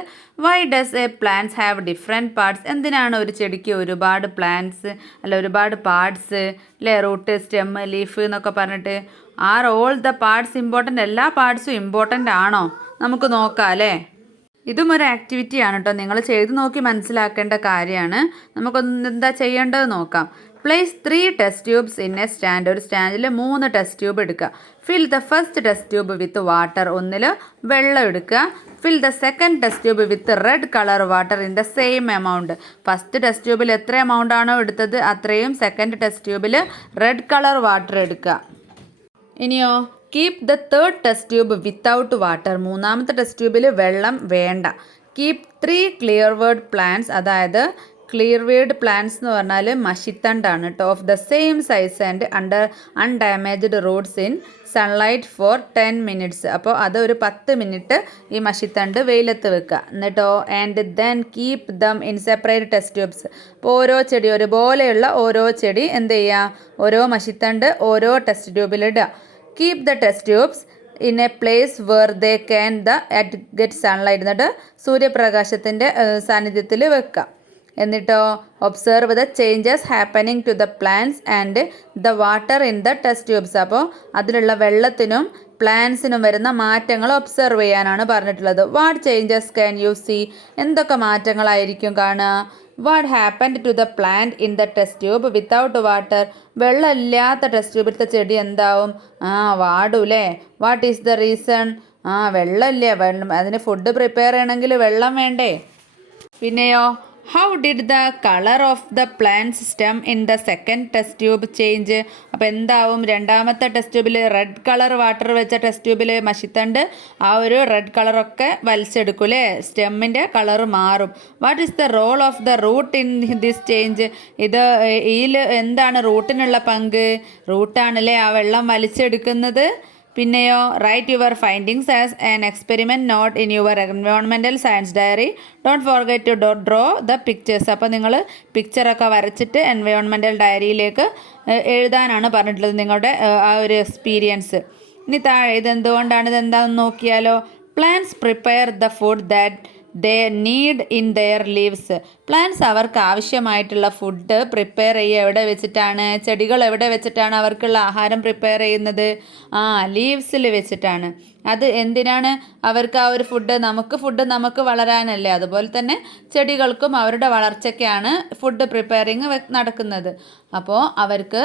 Why does a plants have different parts? എന്തിനാണ് ഒരു ചെടിക്ക് ഒരുപാട് പ്ലാന്റ്സ് അല്ല ഒരുപാട് പാർട്സ് അല്ലേ? റൂട്ട്, സ്റ്റെം, ലീഫ് എന്നൊക്കെ പറഞ്ഞിട്ട്. Are all the parts important? എല്ലാ പാർട്സും ഇമ്പോർട്ടൻ്റ് ആണോ? നമുക്ക് നോക്കാം അല്ലേ. ഇതും ഒരു ആക്ടിവിറ്റിയാണ് കേട്ടോ, നിങ്ങൾ ചെയ്ത് നോക്കി മനസ്സിലാക്കേണ്ട കാര്യമാണ്. നമുക്കൊന്ന് എന്താ ചെയ്യേണ്ടത് നോക്കാം. Place 3 test tubes in a stand. ഒരു സ്റ്റാൻഡിൽ 3 ടെസ്റ്റ് ട്യൂബ് എടുക്കുക. Fill the first test tube with water. ഒന്നിൽ വെള്ളം എടുക്കുക. Fill the second test tube with red colour water in the same amount. First test ട്യൂബിൽ എത്ര എമൗണ്ട് ആണോ എടുത്തത് അത്രയും സെക്കൻഡ് ടെസ്റ്റ് ട്യൂബിൽ റെഡ് കളർ വാട്ടർ എടുക്കുക. ഇനിയോ, keep the third test tube without water. മൂന്നാമത്തെ ടെസ്റ്റ് ട്യൂബിൽ വെള്ളം വേണ്ട. Keep 3 clear word plants. അതായത് ക്ലിയർ വേർഡ് പ്ലാന്റ്സ് എന്ന് പറഞ്ഞാൽ മഷിത്തണ്ടാണ് കേട്ടോ. Of the same size and undamaged roots in sunlight for 10 minutes. അപ്പോൾ അത് ഒരു 10 മിനിറ്റ് ഈ മഷിത്തണ്ട് വെയിലത്ത് വെക്കുക. എന്നിട്ടോ and then keep them in separate test tubes. അപ്പോൾ ഓരോ ചെടി ഒരുപോലെയുള്ള ഓരോ ചെടി എന്ത് ചെയ്യുക, ഓരോ മഷിത്തണ്ട് ഓരോ ടെസ്റ്റ് ട്യൂബിലിടുക. Keep the test tubes in a place where they can get sunlight. എന്നിട്ട് സൂര്യപ്രകാശത്തിൻ്റെ സാന്നിധ്യത്തിൽ വെക്കുക. എന്നിട്ടോ observe the changes happening to the plants and the water in the test tubes. അപ്പോൾ അതിലുള്ള വെള്ളത്തിനും പ്ലാന്റ്സിനും വരുന്ന മാറ്റങ്ങൾ ഒബ്സർവ് ചെയ്യാനാണ് പറഞ്ഞിട്ടുള്ളത്. What changes can you see? എന്തൊക്കെ മാറ്റങ്ങളായിരിക്കും കാണുക? What happened to the plant in the test tube without water? വെള്ളമില്ലാത്ത ടെസ്റ്റ് ട്യൂബിലത്തെ ചെടി എന്താവും? വാടൂല്ലേ. What is the reason? വെള്ളമില്ല. അതിന് ഫുഡ് പ്രിപ്പയർ ചെയ്യണമെങ്കിൽ വെള്ളം വേണ്ടേ. പിന്നെയോ, how did the colour of the plants stem in the second test tube change? അപ്പോൾ എന്താവും? രണ്ടാമത്തെ ടെസ്റ്റ് ട്യൂബിൽ റെഡ് കളർ വാട്ടർ വെച്ച ടെസ്റ്റ് ട്യൂബിൽ മഷിത്തണ്ട് ആ ഒരു റെഡ് കളറൊക്കെ വലിച്ചെടുക്കും അല്ലേ, സ്റ്റെമ്മിൻ്റെ കളർ മാറും. What is the role of the root in this change? ഇതിൽ എന്താണ് റൂട്ടിനുള്ള പങ്ക്? റൂട്ടാണല്ലേ ആ വെള്ളം വലിച്ചെടുക്കുന്നത്. പിന്നെയോ, write your findings as an experiment note in your environmental science diary. Don't forget to draw the pictures. അപ്പോൾ നിങ്ങൾ പിക്ചറൊക്കെ വരച്ചിട്ട് എൻവയോൺമെൻറ്റൽ ഡയറിയിലേക്ക് എഴുതാനാണ് പറഞ്ഞിട്ടുള്ളത് നിങ്ങളുടെ ആ ഒരു എക്സ്പീരിയൻസ്. ഇനി ഇതെന്തുകൊണ്ടാണ്, ഇതെന്താണെന്ന് നോക്കിയാലോ. Plants prepare the food that they need in there leaves. Plants അവർക്ക് ആവശ്യമായിട്ടുള്ള ഫുഡ് പ്രിപ്പയർ ചെയ്യുക എവിടെ വെച്ചിട്ടാണ്? ചെടികൾ എവിടെ വെച്ചിട്ടാണ് അവർക്കുള്ള ആഹാരം പ്രിപ്പയർ ചെയ്യുന്നത്? ലീവ്സിൽ വെച്ചിട്ടാണ്. അത് എന്തിനാണ് അവർക്ക് ആ ഒരു ഫുഡ്? നമുക്ക് വളരാനല്ലേ. അതുപോലെ തന്നെ ചെടികൾക്കും അവരുടെ വളർച്ചയ്ക്കാണ് ഫുഡ് പ്രിപ്പയറിങ് നടക്കുന്നത്. അപ്പോൾ അവർക്ക്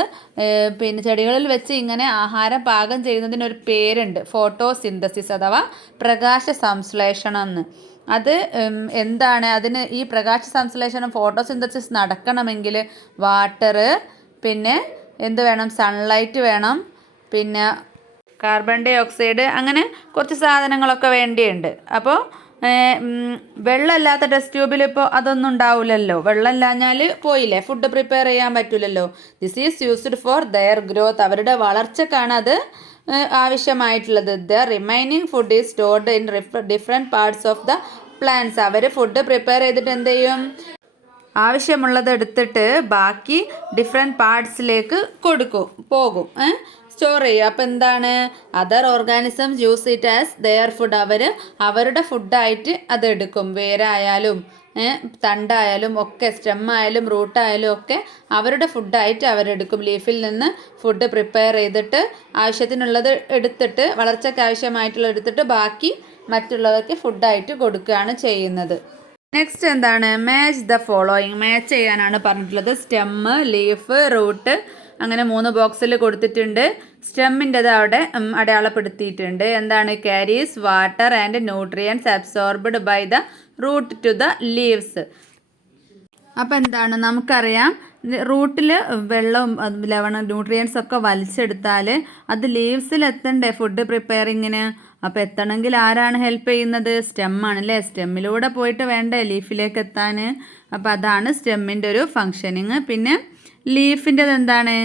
പിന്നെ ചെടികളിൽ വെച്ച് ഇങ്ങനെ ആഹാരം പാകം ചെയ്യുന്നതിനൊരു പേരുണ്ട്, ഫോട്ടോസിന്തസിസ് അഥവാ പ്രകാശ സംശ്ലേഷണം എന്ന്. അത് എന്താണ്? അതിന് ഈ പ്രകാശ സംശ്ലേഷണം ഫോട്ടോസിന്തസിസ് നടക്കണമെങ്കിൽ വാട്ടർ, പിന്നെ എന്ത് വേണം? സൺലൈറ്റ് വേണം, പിന്നെ കാർബൺ ഡൈ ഓക്സൈഡ്, അങ്ങനെ കുറച്ച് സാധനങ്ങളൊക്കെ വേണ്ടിയുണ്ട്. അപ്പോൾ വെള്ളമില്ലാത്ത ടെസ്റ്റ് ട്യൂബിൽ ഇപ്പോൾ അതൊന്നും ഉണ്ടാവില്ലല്ലോ. വെള്ളമില്ലാഞ്ഞാൽ പോയില്ലേ, ഫുഡ് പ്രിപ്പയർ ചെയ്യാൻ പറ്റില്ലല്ലോ. This is used for their growth. അവരുടെ വളർച്ചക്കാണ് അത് ആവശ്യമായിട്ടുള്ളത്. The remaining food is stored in different parts of the plants. അവർ ഫുഡ് പ്രിപ്പയർ ചെയ്തിട്ട് എന്ത് ചെയ്യും? ആവശ്യമുള്ളത് എടുത്തിട്ട് ബാക്കി ഡിഫറെൻറ്റ് പാർട്സിലേക്ക് പോകും, സ്റ്റോർ ചെയ്യും. അപ്പോൾ എന്താണ്? Other organisms use it as there food. അവരുടെ ഫുഡായിട്ട് അതെടുക്കും. വേരായാലും തണ്ടായാലും ഒക്കെ, സ്റ്റെമ്മായാലും റൂട്ടായാലും ഒക്കെ അവരുടെ ഫുഡായിട്ട് അവരെടുക്കും. ലീഫിൽ നിന്ന് ഫുഡ് പ്രിപ്പയർ ചെയ്തിട്ട് ആവശ്യത്തിനുള്ളത് എടുത്തിട്ട്, വളർച്ചയ്ക്ക് ആവശ്യമായിട്ടുള്ളത് എടുത്തിട്ട് ബാക്കി മറ്റുള്ളവർക്ക് ഫുഡായിട്ട് കൊടുക്കുകയാണ് ചെയ്യുന്നത്. നെക്സ്റ്റ് എന്താണ്? Match the following. മാച്ച് ചെയ്യാനാണ് പറഞ്ഞിട്ടുള്ളത്. സ്റ്റെമ്മ്, ലീഫ്, റൂട്ട്, അങ്ങനെ 3 ബോക്സിൽ കൊടുത്തിട്ടുണ്ട്. സ്റ്റെമ്മിൻ്റെത് അവിടെ അടയാളപ്പെടുത്തിയിട്ടുണ്ട്. എന്താണ്? Carries water and nutrients absorbed by the root to the leaves. അപ്പോൾ എന്താണ്? നമുക്കറിയാം റൂട്ടിൽ വെള്ളവും ലവണം ന്യൂട്രിയൻസ് ഒക്കെ വലിച്ചെടുത്താൽ അത് ലീവ്സിൽ എത്തണ്ടേ ഫുഡ് പ്രിപ്പയറിങ്ങിന്. അപ്പോൾ എത്തണമെങ്കിൽ ആരാണ് ഹെൽപ്പ് ചെയ്യുന്നത്? സ്റ്റെമ്മാണ് അല്ലേ. സ്റ്റെമ്മിലൂടെ പോയിട്ട് വേണ്ടേ ലീഫിലേക്ക് എത്താൻ. അപ്പോൾ അതാണ് സ്റ്റെമ്മിൻ്റെ ഒരു ഫങ്ഷനിങ്. പിന്നെ ലീഫിൻ്റെത് എന്താണ്?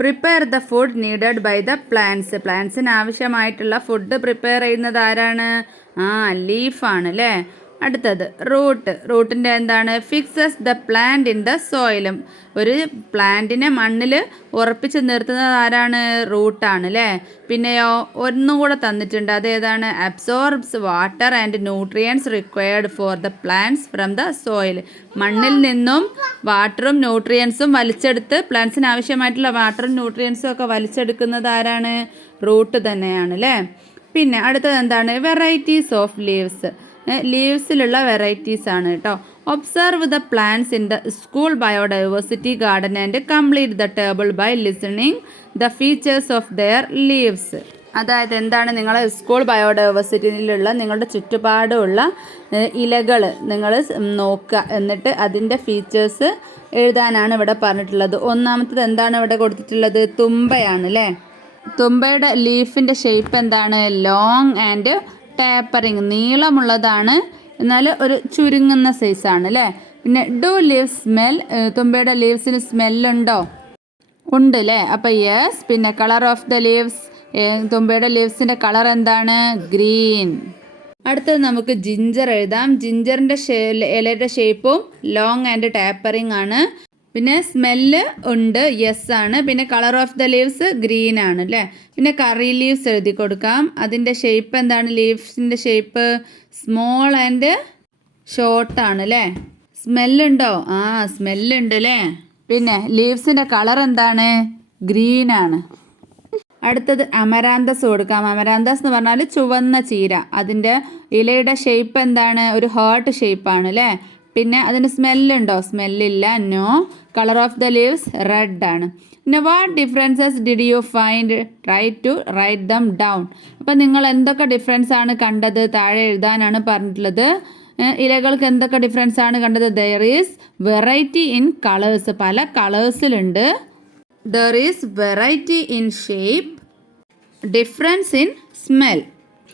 Prepare the food needed by the plants. പ്ലാന്റ്സിന് ആവശ്യമായിട്ടുള്ള ഫുഡ് പ്രിപ്പയർ ചെയ്യുന്നത് ആരാണ്? ലീഫാണ് അല്ലേ. അടുത്തത് റൂട്ടിൻ്റെ എന്താണ്? Fixes the plant in the സോയിലും. ഒരു പ്ലാന്റിനെ മണ്ണിൽ ഉറപ്പിച്ച് നിർത്തുന്നത് ആരാണ്? റൂട്ടാണ് അല്ലേ. പിന്നെയോ ഒന്നും കൂടെ തന്നിട്ടുണ്ട്, അതേതാണ്? Absorbs water and nutrients required for the plants from the soil. മണ്ണിൽ നിന്നും വാട്ടറും ന്യൂട്രിയൻസും വലിച്ചെടുത്ത് പ്ലാന്റ്സിന് ആവശ്യമായിട്ടുള്ള വാട്ടറും ന്യൂട്രിയൻസും ഒക്കെ വലിച്ചെടുക്കുന്നത് ആരാണ്? റൂട്ട് തന്നെയാണ് അല്ലേ. പിന്നെ അടുത്തത് എന്താണ്? Varieties of leaves. ലീവ്സിലുള്ള വെറൈറ്റീസ് ആണ് കേട്ടോ. Observe the plants in the school biodiversity garden and complete the table by listening the features of their leaves. അതായത് എന്താണ്? നിങ്ങൾ സ്കൂൾ ബയോഡൈവേഴ്സിറ്റിയിലുള്ള നിങ്ങളുടെ ചുറ്റുപാടുമുള്ള ഇലകൾ നിങ്ങൾ നോക്കുക, എന്നിട്ട് അതിൻ്റെ ഫീച്ചേഴ്സ് എഴുതാനാണ് ഇവിടെ പറഞ്ഞിട്ടുള്ളത്. ഒന്നാമത്തത് എന്താണ് ഇവിടെ കൊടുത്തിട്ടുള്ളത്? തുമ്പയാണ് അല്ലേ. തുമ്പയുടെ ലീഫിൻ്റെ ഷേപ്പ് എന്താണ്? ലോങ് ആൻഡ് ടാപ്പറിങ്, നീളമുള്ളതാണ്, എന്നാൽ ഒരു ചുരുങ്ങുന്ന സൈസാണ് അല്ലേ. പിന്നെ ഡു ലീവ്സ് സ്മെൽ? തുമ്പയുടെ ലീവ്സിന് സ്മെല്ലുണ്ടോ? ഉണ്ട് അല്ലേ. അപ്പോൾ യെസ്. പിന്നെ കളർ ഓഫ് ദ ലീവ്സ്, തുമ്പയുടെ ലീവ്സിൻ്റെ കളർ എന്താണ്? ഗ്രീൻ. അടുത്തത് നമുക്ക് ജിഞ്ചർ എഴുതാം. ജിഞ്ചറിൻ്റെ ഇലയുടെ ഷേപ്പും ലോങ് ആൻഡ് ടാപ്പറിങ് ആണ്. പിന്നെ സ്മെല്ല് ഉണ്ട്, യെസ് ആണ്. പിന്നെ colour of the leaves green ആണ് അല്ലേ. പിന്നെ കറി ലീവ്സ് എഴുതി കൊടുക്കാം. അതിൻ്റെ ഷേപ്പ് എന്താണ്? ലീവ്സിൻ്റെ ഷേപ്പ് സ്മോൾ ആൻഡ് ഷോർട്ടാണ് അല്ലേ. സ്മെല്ലുണ്ടോ? സ്മെല്ലുണ്ട് അല്ലേ. പിന്നെ ലീവ്സിൻ്റെ കളർ എന്താണ്? ഗ്രീൻ ആണ്. അടുത്തത് അമരാന്തസ് കൊടുക്കാം. അമരാന്തസ് എന്ന് പറഞ്ഞാൽ ചുവന്ന ചീര. അതിൻ്റെ ഇലയുടെ ഷേപ്പ് എന്താണ്? ഒരു ഹാർട്ട് ഷേപ്പാണ് അല്ലേ. പിന്നെ അതിന് സ്മെല്ലുണ്ടോ? സ്മെല്ലില്ല, no. Colour of the leaves red ആണ്. പിന്നെ what differences did you find? Try to write them down. അപ്പം നിങ്ങൾ എന്തൊക്കെ ഡിഫറൻസ് ആണ് കണ്ടത്? താഴെ എഴുതാനാണ് പറഞ്ഞിട്ടുള്ളത്. ഇലകൾക്ക് എന്തൊക്കെ ഡിഫറൻസ് ആണ് കണ്ടത്? There is variety in colours, പല കളേഴ്സിലുണ്ട്. There is variety in shape, difference in smell.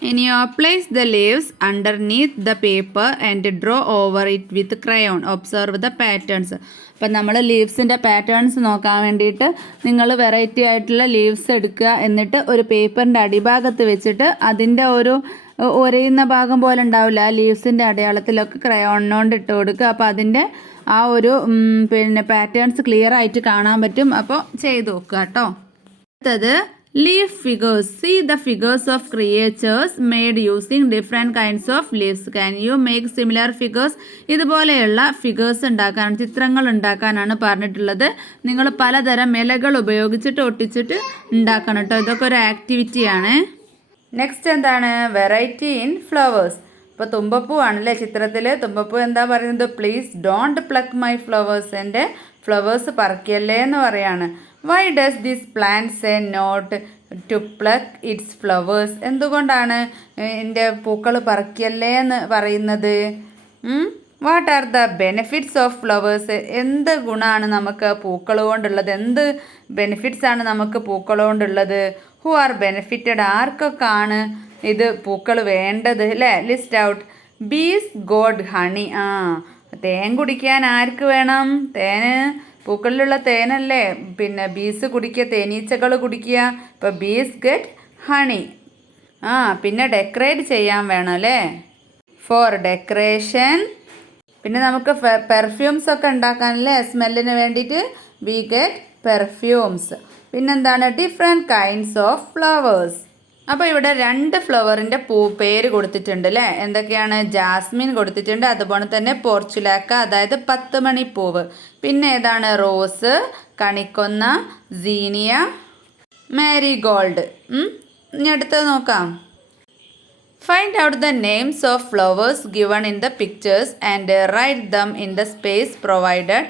ഇനി place the leaves underneath the paper and draw over it with crayon. Observe the patterns. അപ്പം നമ്മൾ ലീവ്സിൻ്റെ പാറ്റേൺസ് നോക്കാൻ വേണ്ടിയിട്ട് നിങ്ങൾ വെറൈറ്റി ആയിട്ടുള്ള ലീവ്സ് എടുക്കുക, എന്നിട്ട് ഒരു പേപ്പറിൻ്റെ അടിഭാഗത്ത് വെച്ചിട്ട് അതിൻ്റെ ഒരു ഒരയുന്ന ഭാഗം പോലെ ഉണ്ടാവില്ല, ആ ലീവ്സിൻ്റെ അടയാളത്തിലൊക്കെ ക്രയോണിനോണ്ട് ഇട്ട് കൊടുക്കുക. അപ്പോൾ അതിൻ്റെ ആ ഒരു പിന്നെ പാറ്റേൺസ് ക്ലിയർ ആയിട്ട് കാണാൻ പറ്റും. അപ്പോൾ ചെയ്ത് നോക്കുക കേട്ടോ. അടുത്തത് leaf figures. See the figures of creatures made using different kinds of leaves. Can you make similar figures? ഇതുപോലെയുള്ള ഫിഗേഴ്സ് ഉണ്ടാക്കാനാണ്, ചിത്രങ്ങൾ ഉണ്ടാക്കാനാണ് പറഞ്ഞിട്ടുള്ളത്. നിങ്ങൾ പലതരം ഇലകൾ ഉപയോഗിച്ചിട്ട് ഒട്ടിച്ചിട്ട് ഉണ്ടാക്കണം കേട്ടോ. ഇതൊക്കെ ഒരു ആക്ടിവിറ്റിയാണ്. നെക്സ്റ്റ് എന്താണ്? Variety in flowers. ഇപ്പോൾ തുമ്പപ്പൂ ആണല്ലേ ചിത്രത്തിൽ. തുമ്പപ്പൂ എന്താ പറയുന്നത്? Please don't pluck my flowers. എൻ്റെ ഫ്ലവേഴ്സ് പറിക്കല്ലേ എന്ന് പറയാണ്. Why does this plant say not to pluck its flowers? എന്തുകൊണ്ടാണ് എൻ്റെ പൂക്കൾ പറിക്കല്ലേ എന്ന് പറയുന്നത്? What are the benefits of flowers? എന്ത് ഗുണമാണ് നമുക്ക് പൂക്കൾ കൊണ്ടുള്ളത്? എന്ത് ബെനിഫിറ്റ്സ് ആണ് നമുക്ക് പൂക്കൾ കൊണ്ടുള്ളത്? Who are benefited? ആർക്കൊക്കെയാണ് ഇത് പൂക്കൾ വേണ്ടത് അല്ലേ? List out. Bees got honey. തേൻ കുടിക്കാൻ ആർക്ക് വേണം? തേന് പൂക്കളിലുള്ള തേനല്ലേ പിന്നെ ബീസ് കുടിക്കുക, തേനീച്ചകൾ കുടിക്കുക. ഇപ്പോൾ ബീസ് ഗെറ്റ് ഹണി. പിന്നെ ഡെക്കറേറ്റ് ചെയ്യാൻ വേണം അല്ലേ, ഫോർ ഡെക്കറേഷൻ. പിന്നെ നമുക്ക് പെർഫ്യൂംസ് ഒക്കെ ഉണ്ടാക്കാനല്ലേ സ്മെല്ലിന് വേണ്ടിയിട്ട് വി ഗെറ്റ് പെർഫ്യൂംസ്. പിന്നെന്താണ്? Different kinds of flowers. അപ്പോൾ ഇവിടെ 2 ഫ്ലവറിൻ്റെ പേര് കൊടുത്തിട്ടുണ്ട് അല്ലേ. എന്തൊക്കെയാണ്? ജാസ്മിൻ കൊടുത്തിട്ടുണ്ട്, അതുപോലെ തന്നെ പോർച്ചുലാക്ക, അതായത് 10 മണിപ്പൂവ്. പിന്നെ ഏതാണ്? റോസ്, കണിക്കൊന്ന, സീനിയ, മാരിഗോൾഡ്. ഇനി അടുത്തത് നോക്കാം. Find out the names of flowers given in the pictures and right them in the space provided.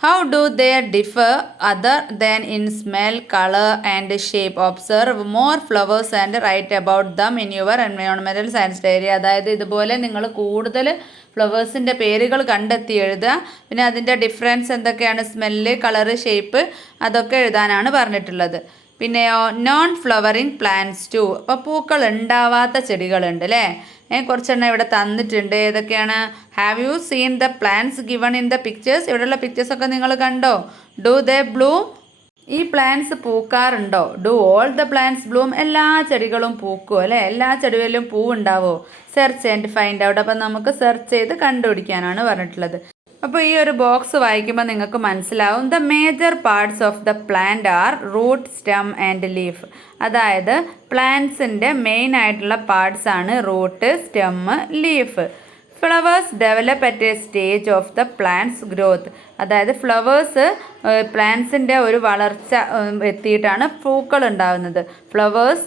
How do they differ other than in smell, color and shape? Observe more flowers and write about them in your environmental science diary. അതായത് ഇതുപോലെ നിങ്ങൾ കൂടുതൽ ഫ്ലവേഴ്സിൻ്റെ പേരുകൾ കണ്ടെത്തി എഴുതുക. പിന്നെ അതിൻ്റെ ഡിഫറൻസ് എന്തൊക്കെയാണ്, സ്മെല്ല്, കളറ്, ഷേപ്പ്, അതൊക്കെ എഴുതാനാണ് പറഞ്ഞിട്ടുള്ളത്. പിന്നെയോ നോൺ ഫ്ലവറിങ് പ്ലാന്റ്സ് ടു. അപ്പോൾ പൂക്കൾ ഉണ്ടാവാത്ത ചെടികളുണ്ട് അല്ലേ. കുറച്ചെണ്ണം ഇവിടെ തന്നിട്ടുണ്ട്. ഏതൊക്കെയാണ്? Have you seen the plants given in the pictures? ഇവിടെയുള്ള പിക്ചേഴ്സൊക്കെ നിങ്ങൾ കണ്ടോ? Do they bloom? ഈ പ്ലാന്റ്സ് പൂക്കാറുണ്ടോ? Do all the plants bloom? എല്ലാ ചെടികളും പൂക്കുമോ അല്ലേ? എല്ലാ ചെടികളിലും പൂവുണ്ടാവോ? Search and find out. അപ്പം നമുക്ക് സെർച്ച് ചെയ്ത് കണ്ടുപിടിക്കാനാണ് പറഞ്ഞിട്ടുള്ളത്. അപ്പോൾ ഈ ഒരു ബോക്സ് വായിക്കുമ്പോൾ നിങ്ങൾക്ക് മനസ്സിലാവും. The major parts of the plant are root, stem and leaf. അതായത് പ്ലാന്റ്സിൻ്റെ മെയിൻ ആയിട്ടുള്ള പാർട്സ് ആണ് root, stem, leaf. Flowers develop at a stage of the plants growth. അതായത് ഫ്ലവേഴ്സ് പ്ലാന്റ്സിൻ്റെ ഒരു വളർച്ച എത്തിയിട്ടാണ് പൂക്കൾ ഉണ്ടാകുന്നത്. Flowers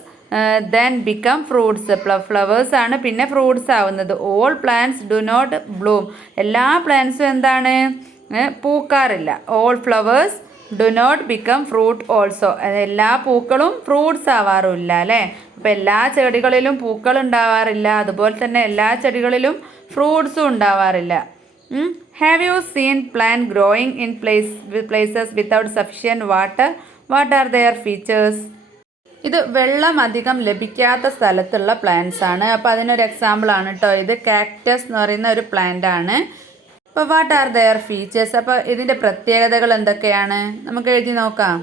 then become fruits. Flowers ആണ് പിന്നെ ഫ്രൂട്ട്സ് ആവുന്നത്. All plants do not bloom. എല്ലാ പ്ലാന്റ്സും എന്താണ്? പൂക്കാറില്ല. All flowers do not become fruit also. എല്ലാ പൂക്കളും ഫ്രൂട്ട്സ് ആവാറില്ല അല്ലേ. അപ്പോൾ എല്ലാ ചെടികളിലും പൂക്കൾ ഉണ്ടാവാറില്ല, അതുപോലെ തന്നെ എല്ലാ ചെടികളിലും ഫ്രൂട്ട്സും ഉണ്ടാവാറില്ല. Have you scene plant growing in places without sufficient water? What are their features? ഇത് വെള്ളം അധികം ലഭിക്കാത്ത സ്ഥലത്തുള്ള പ്ലാന്റ്സ് ആണ്. അപ്പോൾ അതിനൊരു എക്സാമ്പിൾ ആണ് കേട്ടോ ഇത്. കാക്ടസ് എന്ന് പറയുന്ന ഒരു പ്ലാന്റ് ആണ്. അപ്പോൾ വാട്ട് ആർ ദെയർ ഫീച്ചേഴ്സ്? അപ്പോൾ ഇതിൻ്റെ പ്രത്യേകതകൾ എന്തൊക്കെയാണ് നമുക്ക് എഴുതി നോക്കാം.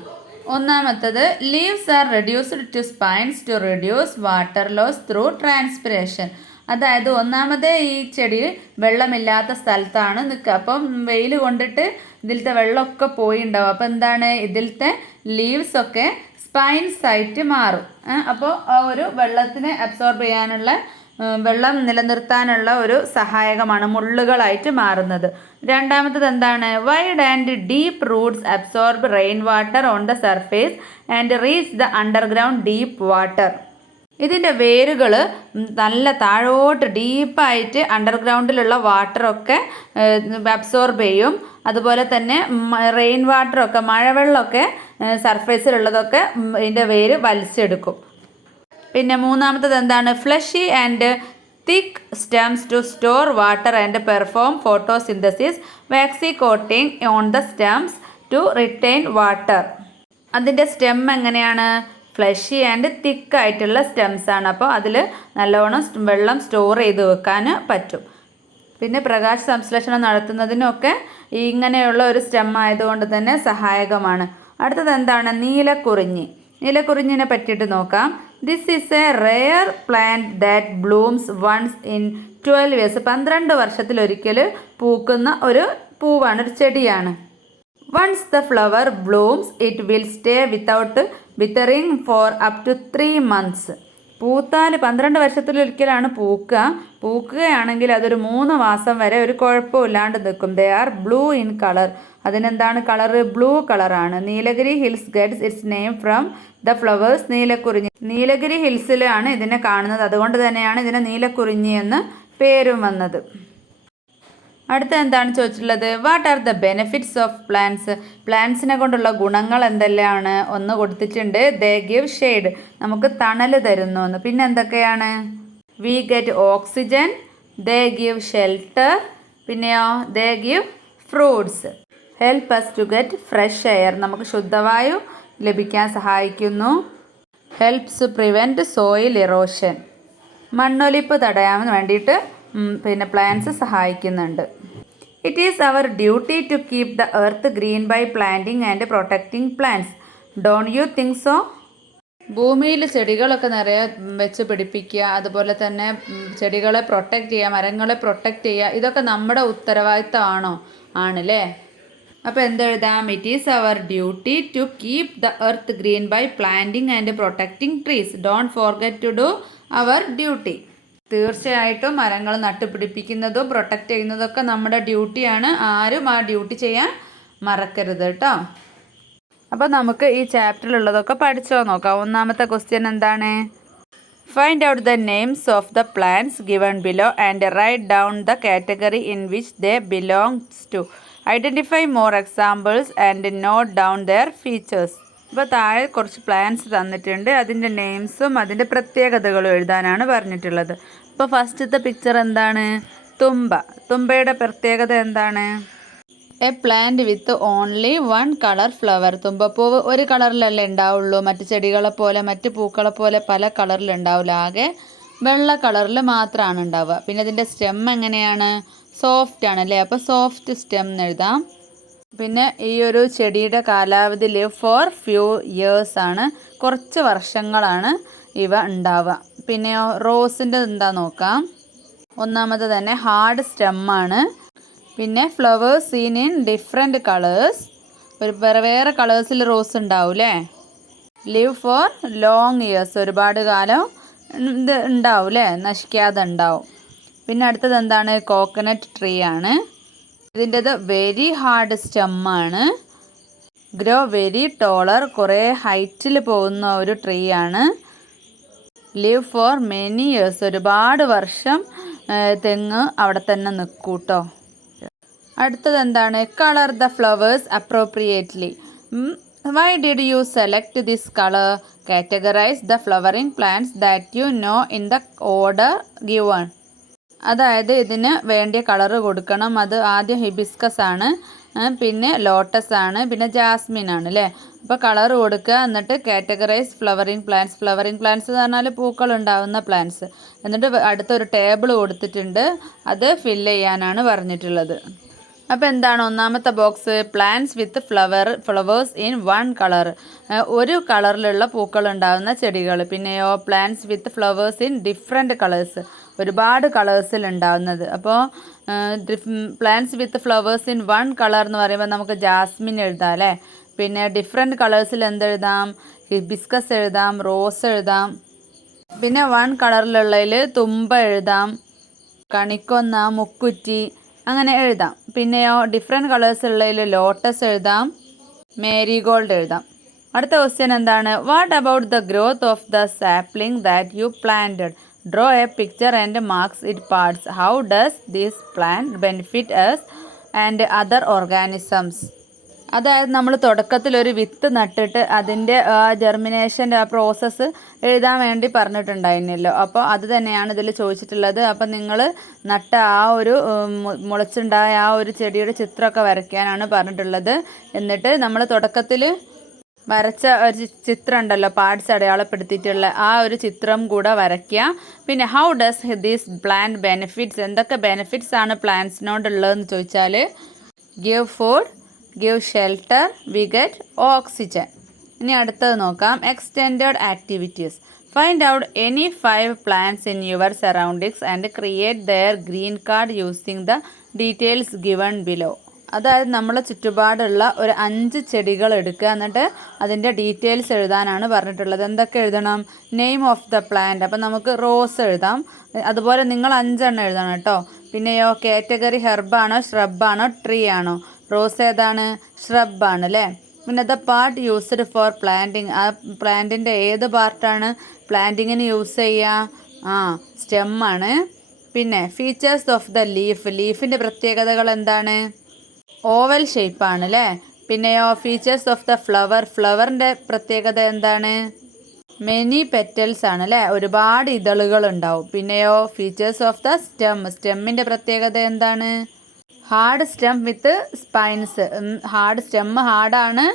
ഒന്നാമത്തത്, leaves are reduced to spines to reduce water loss through transpiration. അതായത് ഒന്നാമത് ഈ ചെടി വെള്ളമില്ലാത്ത സ്ഥലത്താണ് നിൽക്കുക. അപ്പം വെയിൽ കൊണ്ടിട്ട് ഇതിലത്തെ വെള്ളമൊക്കെ പോയി ഉണ്ടാവും. അപ്പോൾ എന്താണ്, ഇതിലത്തെ ലീവ്സൊക്കെ സ്പൈൻസ് ആയിട്ട് മാറും. അപ്പോൾ ആ ഒരു വെള്ളത്തിനെ അബ്സോർബ് ചെയ്യാനുള്ള, വെള്ളം നിലനിർത്താനുള്ള ഒരു സഹായകമാണ്, മുള്ളുകളായിട്ട് മാറുന്നത്. രണ്ടാമത്തത് എന്താണ്, wide and deep Roots absorb rain water on the surface and reach the underground deep water. ഇതിൻ്റെ വേരുകൾ നല്ല താഴോട്ട് ഡീപ്പായിട്ട് അണ്ടർഗ്രൗണ്ടിലുള്ള വാട്ടറൊക്കെ അബ്സോർബ് ചെയ്യും. അതുപോലെ തന്നെ റെയിൻ വാട്ടറൊക്കെ, മഴവെള്ളമൊക്കെ സർഫേസിലുള്ളതൊക്കെ ഇതിൻ്റെ വേര് വലിച്ചെടുക്കും. പിന്നെ മൂന്നാമത്തത് എന്താണ്, fleshy and thick stems to store water and perform photosynthesis, waxy coating on the stems to retain water. അതിൻ്റെ സ്റ്റെം എങ്ങനെയാണ്, ഫ്ലഷി ആൻഡ് തിക്കായിട്ടുള്ള സ്റ്റെംസ് ആണ്. അപ്പോൾ അതിൽ നല്ലോണം വെള്ളം സ്റ്റോർ ചെയ്ത് വെക്കാൻ പറ്റും. പിന്നെ പ്രകാശ സംശ്ലേഷണം നടത്തുന്നതിനൊക്കെ ഇങ്ങനെയുള്ള ഒരു സ്റ്റെം ആയതുകൊണ്ട് തന്നെ സഹായകമാണ്. അടുത്തത് എന്താണ്, നീലക്കുറിഞ്ഞി. നീലക്കുറിഞ്ഞിനെ പറ്റിയിട്ട് നോക്കാം. This is a rare plant that blooms once in 12 years. 12 വർഷത്തിലൊരിക്കൽ പൂക്കുന്ന ഒരു പൂവാണ്, ഒരു ചെടിയാണ്. Once the flower blooms, it will stay without withering for up to 3 months. പൂത്താൽ 12 വർഷത്തിലൊരിക്കലാണ് പൂക്കുകയാണെങ്കിൽ അതൊരു 3 മാസം വരെ ഒരു കുഴപ്പമില്ലാണ്ട് നിൽക്കും. They are blue in colour. അതിനെന്താണ് കളറ്, ബ്ലൂ കളറാണ്. Nilgiri hills gets its name from the flowers Neelakurinji. Nilgiri ഹിൽസിലാണ് ഇതിനെ കാണുന്നത്, അതുകൊണ്ട് തന്നെയാണ് ഇതിന് നീലക്കുറിഞ്ഞി എന്ന് പേരും വന്നത്. അടുത്ത എന്താണ് ചോദിച്ചിട്ടുള്ളത്, what are the benefits of plants. പ്ലാന്റ്സിനെ കൊണ്ടുള്ള ഗുണങ്ങൾ എന്തെല്ലാമാണ് ഒന്ന് കൊടുത്തിട്ടുണ്ട്. ദേ ഗിവ് ഷെയ്ഡ്, നമുക്ക് തണൽ തരുന്നു എന്ന്. പിന്നെ എന്തൊക്കെയാണ്, we get oxygen, they give shelter, പിന്നെയോ they give fruits, help us to get fresh air, നമുക്ക് ശുദ്ധവായു ലഭിക്കാൻ സഹായിക്കുന്നു. ഹെൽപ്സ് പ്രിവെൻറ്റ് സോയിൽ ഇറോഷൻ, മണ്ണൊലിപ്പ് തടയാൻ വേണ്ടിയിട്ട് പിന്നെ പ്ലാന്റ്സ് സഹായിക്കുന്നുണ്ട്. It is our duty to keep the earth green by planting and protecting plants. Don't you think so? ഭൂമിയിൽ ചെടികളൊക്കെ നിറയെ വെച്ച് പിടിപ്പിക്കുക, അതുപോലെ തന്നെ ചെടികളെ പ്രൊട്ടക്റ്റ് ചെയ്യുക, മരങ്ങളെ പ്രൊട്ടക്റ്റ് ചെയ്യുക, ഇതൊക്കെ നമ്മുടെ ഉത്തരവാദിത്തമാണോ? ആണല്ലേ. അപ്പോൾ എന്തെഴുതാം, it is our duty to keep the earth green by planting and protecting trees. Don't forget to do our duty. തീർച്ചയായിട്ടും മരങ്ങൾ നട്ടുപിടിപ്പിക്കുന്നതും പ്രൊട്ടക്റ്റ് ചെയ്യുന്നതൊക്കെ നമ്മുടെ ഡ്യൂട്ടിയാണ്. ആരും ആ ഡ്യൂട്ടി ചെയ്യാൻ മറക്കരുത് കേട്ടോ. അപ്പോൾ നമുക്ക് ഈ ചാപ്റ്ററിലുള്ളതൊക്കെ പഠിച്ചോ നോക്കാം. ഒന്നാമത്തെ ക്വസ്റ്റ്യൻ എന്താണ്, find out the names of the plants given below and write down the category in which they belongs to. Identify more examples and note down their features. ഇപ്പോൾ താഴെ കുറച്ച് പ്ലാന്റ്സ് തന്നിട്ടുണ്ട്, അതിൻ്റെ നെയിംസും അതിൻ്റെ പ്രത്യേകതകളും എഴുതാനാണ് പറഞ്ഞിട്ടുള്ളത്. ഇപ്പോൾ ഫസ്റ്റത്തെ പിക്ചർ എന്താണ്? തുമ്പയുടെ പ്രത്യേകത എന്താണ്? A plant with only one colour flower. തുമ്പപ്പൂവ് ഒരു കളറിലല്ലേ ഉണ്ടാവുള്ളൂ, മറ്റ് ചെടികളെ പോലെ മറ്റ് പൂക്കളെ പോലെ പല കളറിൽ ഉണ്ടാവില്ല, ആകെ വെള്ള കളറിൽ മാത്രമാണ് ഉണ്ടാവുക. പിന്നെ അതിൻ്റെ സ്റ്റെം എങ്ങനെയാണ്? സോഫ്റ്റ് ആണല്ലേ, അപ്പോൾ സോഫ്റ്റ് സ്റ്റെം എന്ന് എഴുതാം. പിന്നെ ഈ ഒരു ചെടിയുടെ കാലാവധി ലിവ് ഫോർ ഫ്യൂ ഇയേഴ്സ് ആണ്, കുറച്ച് വർഷങ്ങളാണ് ഇവ ഉണ്ടാവുക. പിന്നെയോ റോസിൻ്റെ എന്താ നോക്കാം. ഒന്നാമത് തന്നെ ഹാർഡ് സ്റ്റെമ്മാണ്. പിന്നെ flowers scene in different colours, വേറെ കളേഴ്സിൽ റോസ് ഉണ്ടാവൂലേ. ലിവ് ഫോർ ലോങ് ഇയേഴ്സ്, ഒരുപാട് കാലം ഇത് ഉണ്ടാവും അല്ലേ, നശിക്കാതെ ഉണ്ടാവും. പിന്നെ അടുത്തത് എന്താണ്? കോക്കനട്ട് ട്രീ ആണ്. ഇതിൻ്റെത് വെരി ഹാർഡ് സ്റ്റെമ്മാണ്. ഗ്രോ വെരി ടോളർ, കുറേ ഹൈറ്റിൽ പോകുന്ന ഒരു ട്രീ ആണ്. ലിവ് ഫോർ മെനി ഇയേഴ്സ്, ഒരുപാട് വർഷം തെങ്ങ് അവിടെ തന്നെ നിൽക്കൂട്ടോ. അടുത്തത് എന്താണ്? Colour the flowers appropriately. Why did you select this colour? Categorise the flowering plants that you know in the order given. അതായത് ഇതിന് വേണ്ടിയ കളറ് കൊടുക്കണം. അത് ആദ്യം ഹിബിസ്കസ് ആണ്, പിന്നെ ലോട്ടസ് ആണ്, പിന്നെ ജാസ്മിൻ ആണ് അല്ലേ. അപ്പോൾ കളർ കൊടുക്കുക, എന്നിട്ട് categorise flowering plants. Flowering plants എന്ന് പറഞ്ഞാൽ പൂക്കൾ ഉണ്ടാകുന്ന പ്ലാന്റ്സ്. എന്നിട്ട് അടുത്തൊരു ടേബിൾ കൊടുത്തിട്ടുണ്ട്, അത് ഫില്ല് ചെയ്യാനാണ് പറഞ്ഞിട്ടുള്ളത്. അപ്പോൾ എന്താണ് ഒന്നാമത്തെ box? Plants with flowers in one colour, ഒരു കളറിലുള്ള പൂക്കൾ ഉണ്ടാകുന്ന ചെടികൾ. പിന്നെയോ plants with flowers in different colours, ഒരുപാട് കളേഴ്സിൽ ഉണ്ടാകുന്നത്. അപ്പോൾ plants with flowers in one colour എന്ന് പറയുമ്പോൾ നമുക്ക് ജാസ്മിൻ എഴുതാം അല്ലേ. പിന്നെ ഡിഫറെൻറ്റ് കളേഴ്സിൽ എന്തെഴുതാം? ഹിബിസ്കസ് എഴുതാം, റോസ് എഴുതാം. പിന്നെ വൺ കളറിലുള്ളതിൽ തുമ്പ എഴുതാം, കണിക്കൊന്ന, മുക്കുറ്റി, അങ്ങനെ എഴുതാം. പിന്നെയോ ഡിഫറെൻറ്റ് കളേഴ്സ് ഉള്ളതിൽ ലോട്ടസ് എഴുതാം, മേരിഗോൾഡ് എഴുതാം. അടുത്ത ക്വസ്റ്റ്യൻ എന്താണ്? What about the growth of the sapling that you planted? Draw A picture and marks it parts. How does this plant benefit us and other organisms? അതായത് നമ്മൾ തുടക്കത്തിൽ ഒരു വിത്ത് നട്ടിട്ട് അതിൻ്റെ ജെർമിനേഷൻ്റെ ആ പ്രോസസ്സ് എഴുതാൻ വേണ്ടി പറഞ്ഞിട്ടുണ്ടായിരുന്നല്ലോ. അപ്പോൾ അത് തന്നെയാണ് ഇതിൽ ചോദിച്ചിട്ടുള്ളത്. അപ്പോൾ നിങ്ങൾ നട്ട ആ ഒരു മുളച്ചുണ്ടായ ആ ഒരു ചെടിയുടെ ചിത്രമൊക്കെ വരയ്ക്കാനാണ് പറഞ്ഞിട്ടുള്ളത്. എന്നിട്ട് നമ്മൾ തുടക്കത്തിൽ വരച്ച ഒരു ചിത്രം ഉണ്ടല്ലോ, പാർട്സ് അടയാളപ്പെടുത്തിയിട്ടുള്ള ആ ഒരു ചിത്രം കൂടെ വരയ്ക്കുക. പിന്നെ how does this plant benefits, എന്തൊക്കെ ബെനിഫിറ്റ്സ് ആണ് പ്ലാന്റ്സിനോടുള്ളതെന്ന് ചോദിച്ചാൽ give food, give shelter, we get oxygen. ഇനി അടുത്തത് നോക്കാം. Extended activities. Find out any 5 plants in your surroundings and create their green card using the details given below. അതായത് നമ്മളെ ചുറ്റുപാടുള്ള ഒരു 5 ചെടികൾ എടുക്കുക, എന്നിട്ട് അതിൻ്റെ ഡീറ്റെയിൽസ് എഴുതാനാണ് പറഞ്ഞിട്ടുള്ളത്. എന്തൊക്കെ എഴുതണം? നെയിം ഓഫ് ദ പ്ലാന്റ്, അപ്പം നമുക്ക് റോസ് എഴുതാം. അതുപോലെ നിങ്ങൾ 5 എണ്ണം എഴുതണം കേട്ടോ. പിന്നെയോ കാറ്റഗറി ഹെർബാണോ ഷ്രബാണോ ട്രീ ആണോ? റോസ് ഏതാണ്? ഷ്രബാണ് അല്ലേ. പിന്നെ the part used for planting, ആ പ്ലാന്റിൻ്റെ ഏത് പാർട്ടാണ് പ്ലാന്റിങ്ങിന് യൂസ് ചെയ്യുക? സ്റ്റെമ്മാണ്. പിന്നെ ഫീച്ചേഴ്സ് ഓഫ് ദ ലീഫ്, ലീഫിൻ്റെ പ്രത്യേകതകൾ എന്താണ്? ഓവൽ ഷേപ്പാണ് അല്ലേ. പിന്നെയോ ഫീച്ചേഴ്സ് ഓഫ് ദ ഫ്ലവർ, ഫ്ലവറിൻ്റെ പ്രത്യേകത എന്താണ്? മെനി പെറ്റൽസ് ആണ് അല്ലേ, ഒരുപാട് ഇതളുകൾ ഉണ്ടാവും. പിന്നെയോ ഫീച്ചേഴ്സ് ഓഫ് ദ സ്റ്റെം, സ്റ്റെമ്മിൻ്റെ പ്രത്യേകത എന്താണ്? ഹാർഡ് സ്റ്റെം വിത്ത് സ്പൈൻസ്, ഹാർഡ് സ്റ്റെം ഹാർഡാണ്,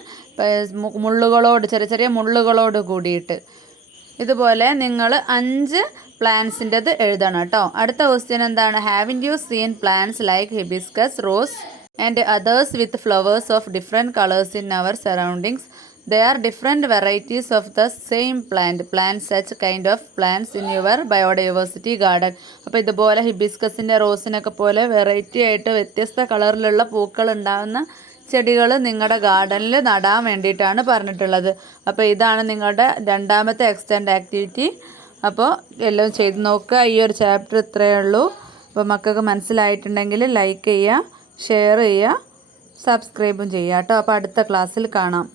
മുള്ളുകളോട്, ചെറിയ ചെറിയ മുള്ളുകളോട് കൂടിയിട്ട്. ഇതുപോലെ നിങ്ങൾ 5 പ്ലാന്റ്സിൻ്റെത് എഴുതണം കേട്ടോ. അടുത്ത ക്വസ്റ്റ്യൻ എന്താണ്? Have you seen plants like hibiscus, rose and others with flowers of different colours in our surroundings? There are different varieties of the same plant. Plant such kind of plants in your biodiversity garden. അപ്പോൾ ഇതുപോലെ ഹിബിസ്കസിൻ്റെ റോസിനൊക്കെ പോലെ വെറൈറ്റി ആയിട്ട് വ്യത്യസ്ത കളറിലുള്ള പൂക്കൾ ഉണ്ടാകുന്ന ചെടികൾ നിങ്ങളുടെ ഗാർഡനിൽ നടാൻ വേണ്ടിയിട്ടാണ് പറഞ്ഞിട്ടുള്ളത്. അപ്പോൾ ഇതാണ് നിങ്ങളുടെ രണ്ടാമത്തെ എക്സ്റ്റെൻഡ് ആക്ടിവിറ്റി. അപ്പോൾ എല്ലാം ചെയ്ത് നോക്കുക. ഈ ഒരു ചാപ്റ്റർ ഇത്രയേ ഉള്ളൂ. അപ്പോൾ മക്കൾക്ക് മനസ്സിലായിട്ടുണ്ടെങ്കിൽ ലൈക്ക് ചെയ്യുക, ഷെയർ ചെയ്യുക, സബ്സ്ക്രൈബും ചെയ്യുക കേട്ടോ. അപ്പോൾ അടുത്ത ക്ലാസ്സിൽ കാണാം.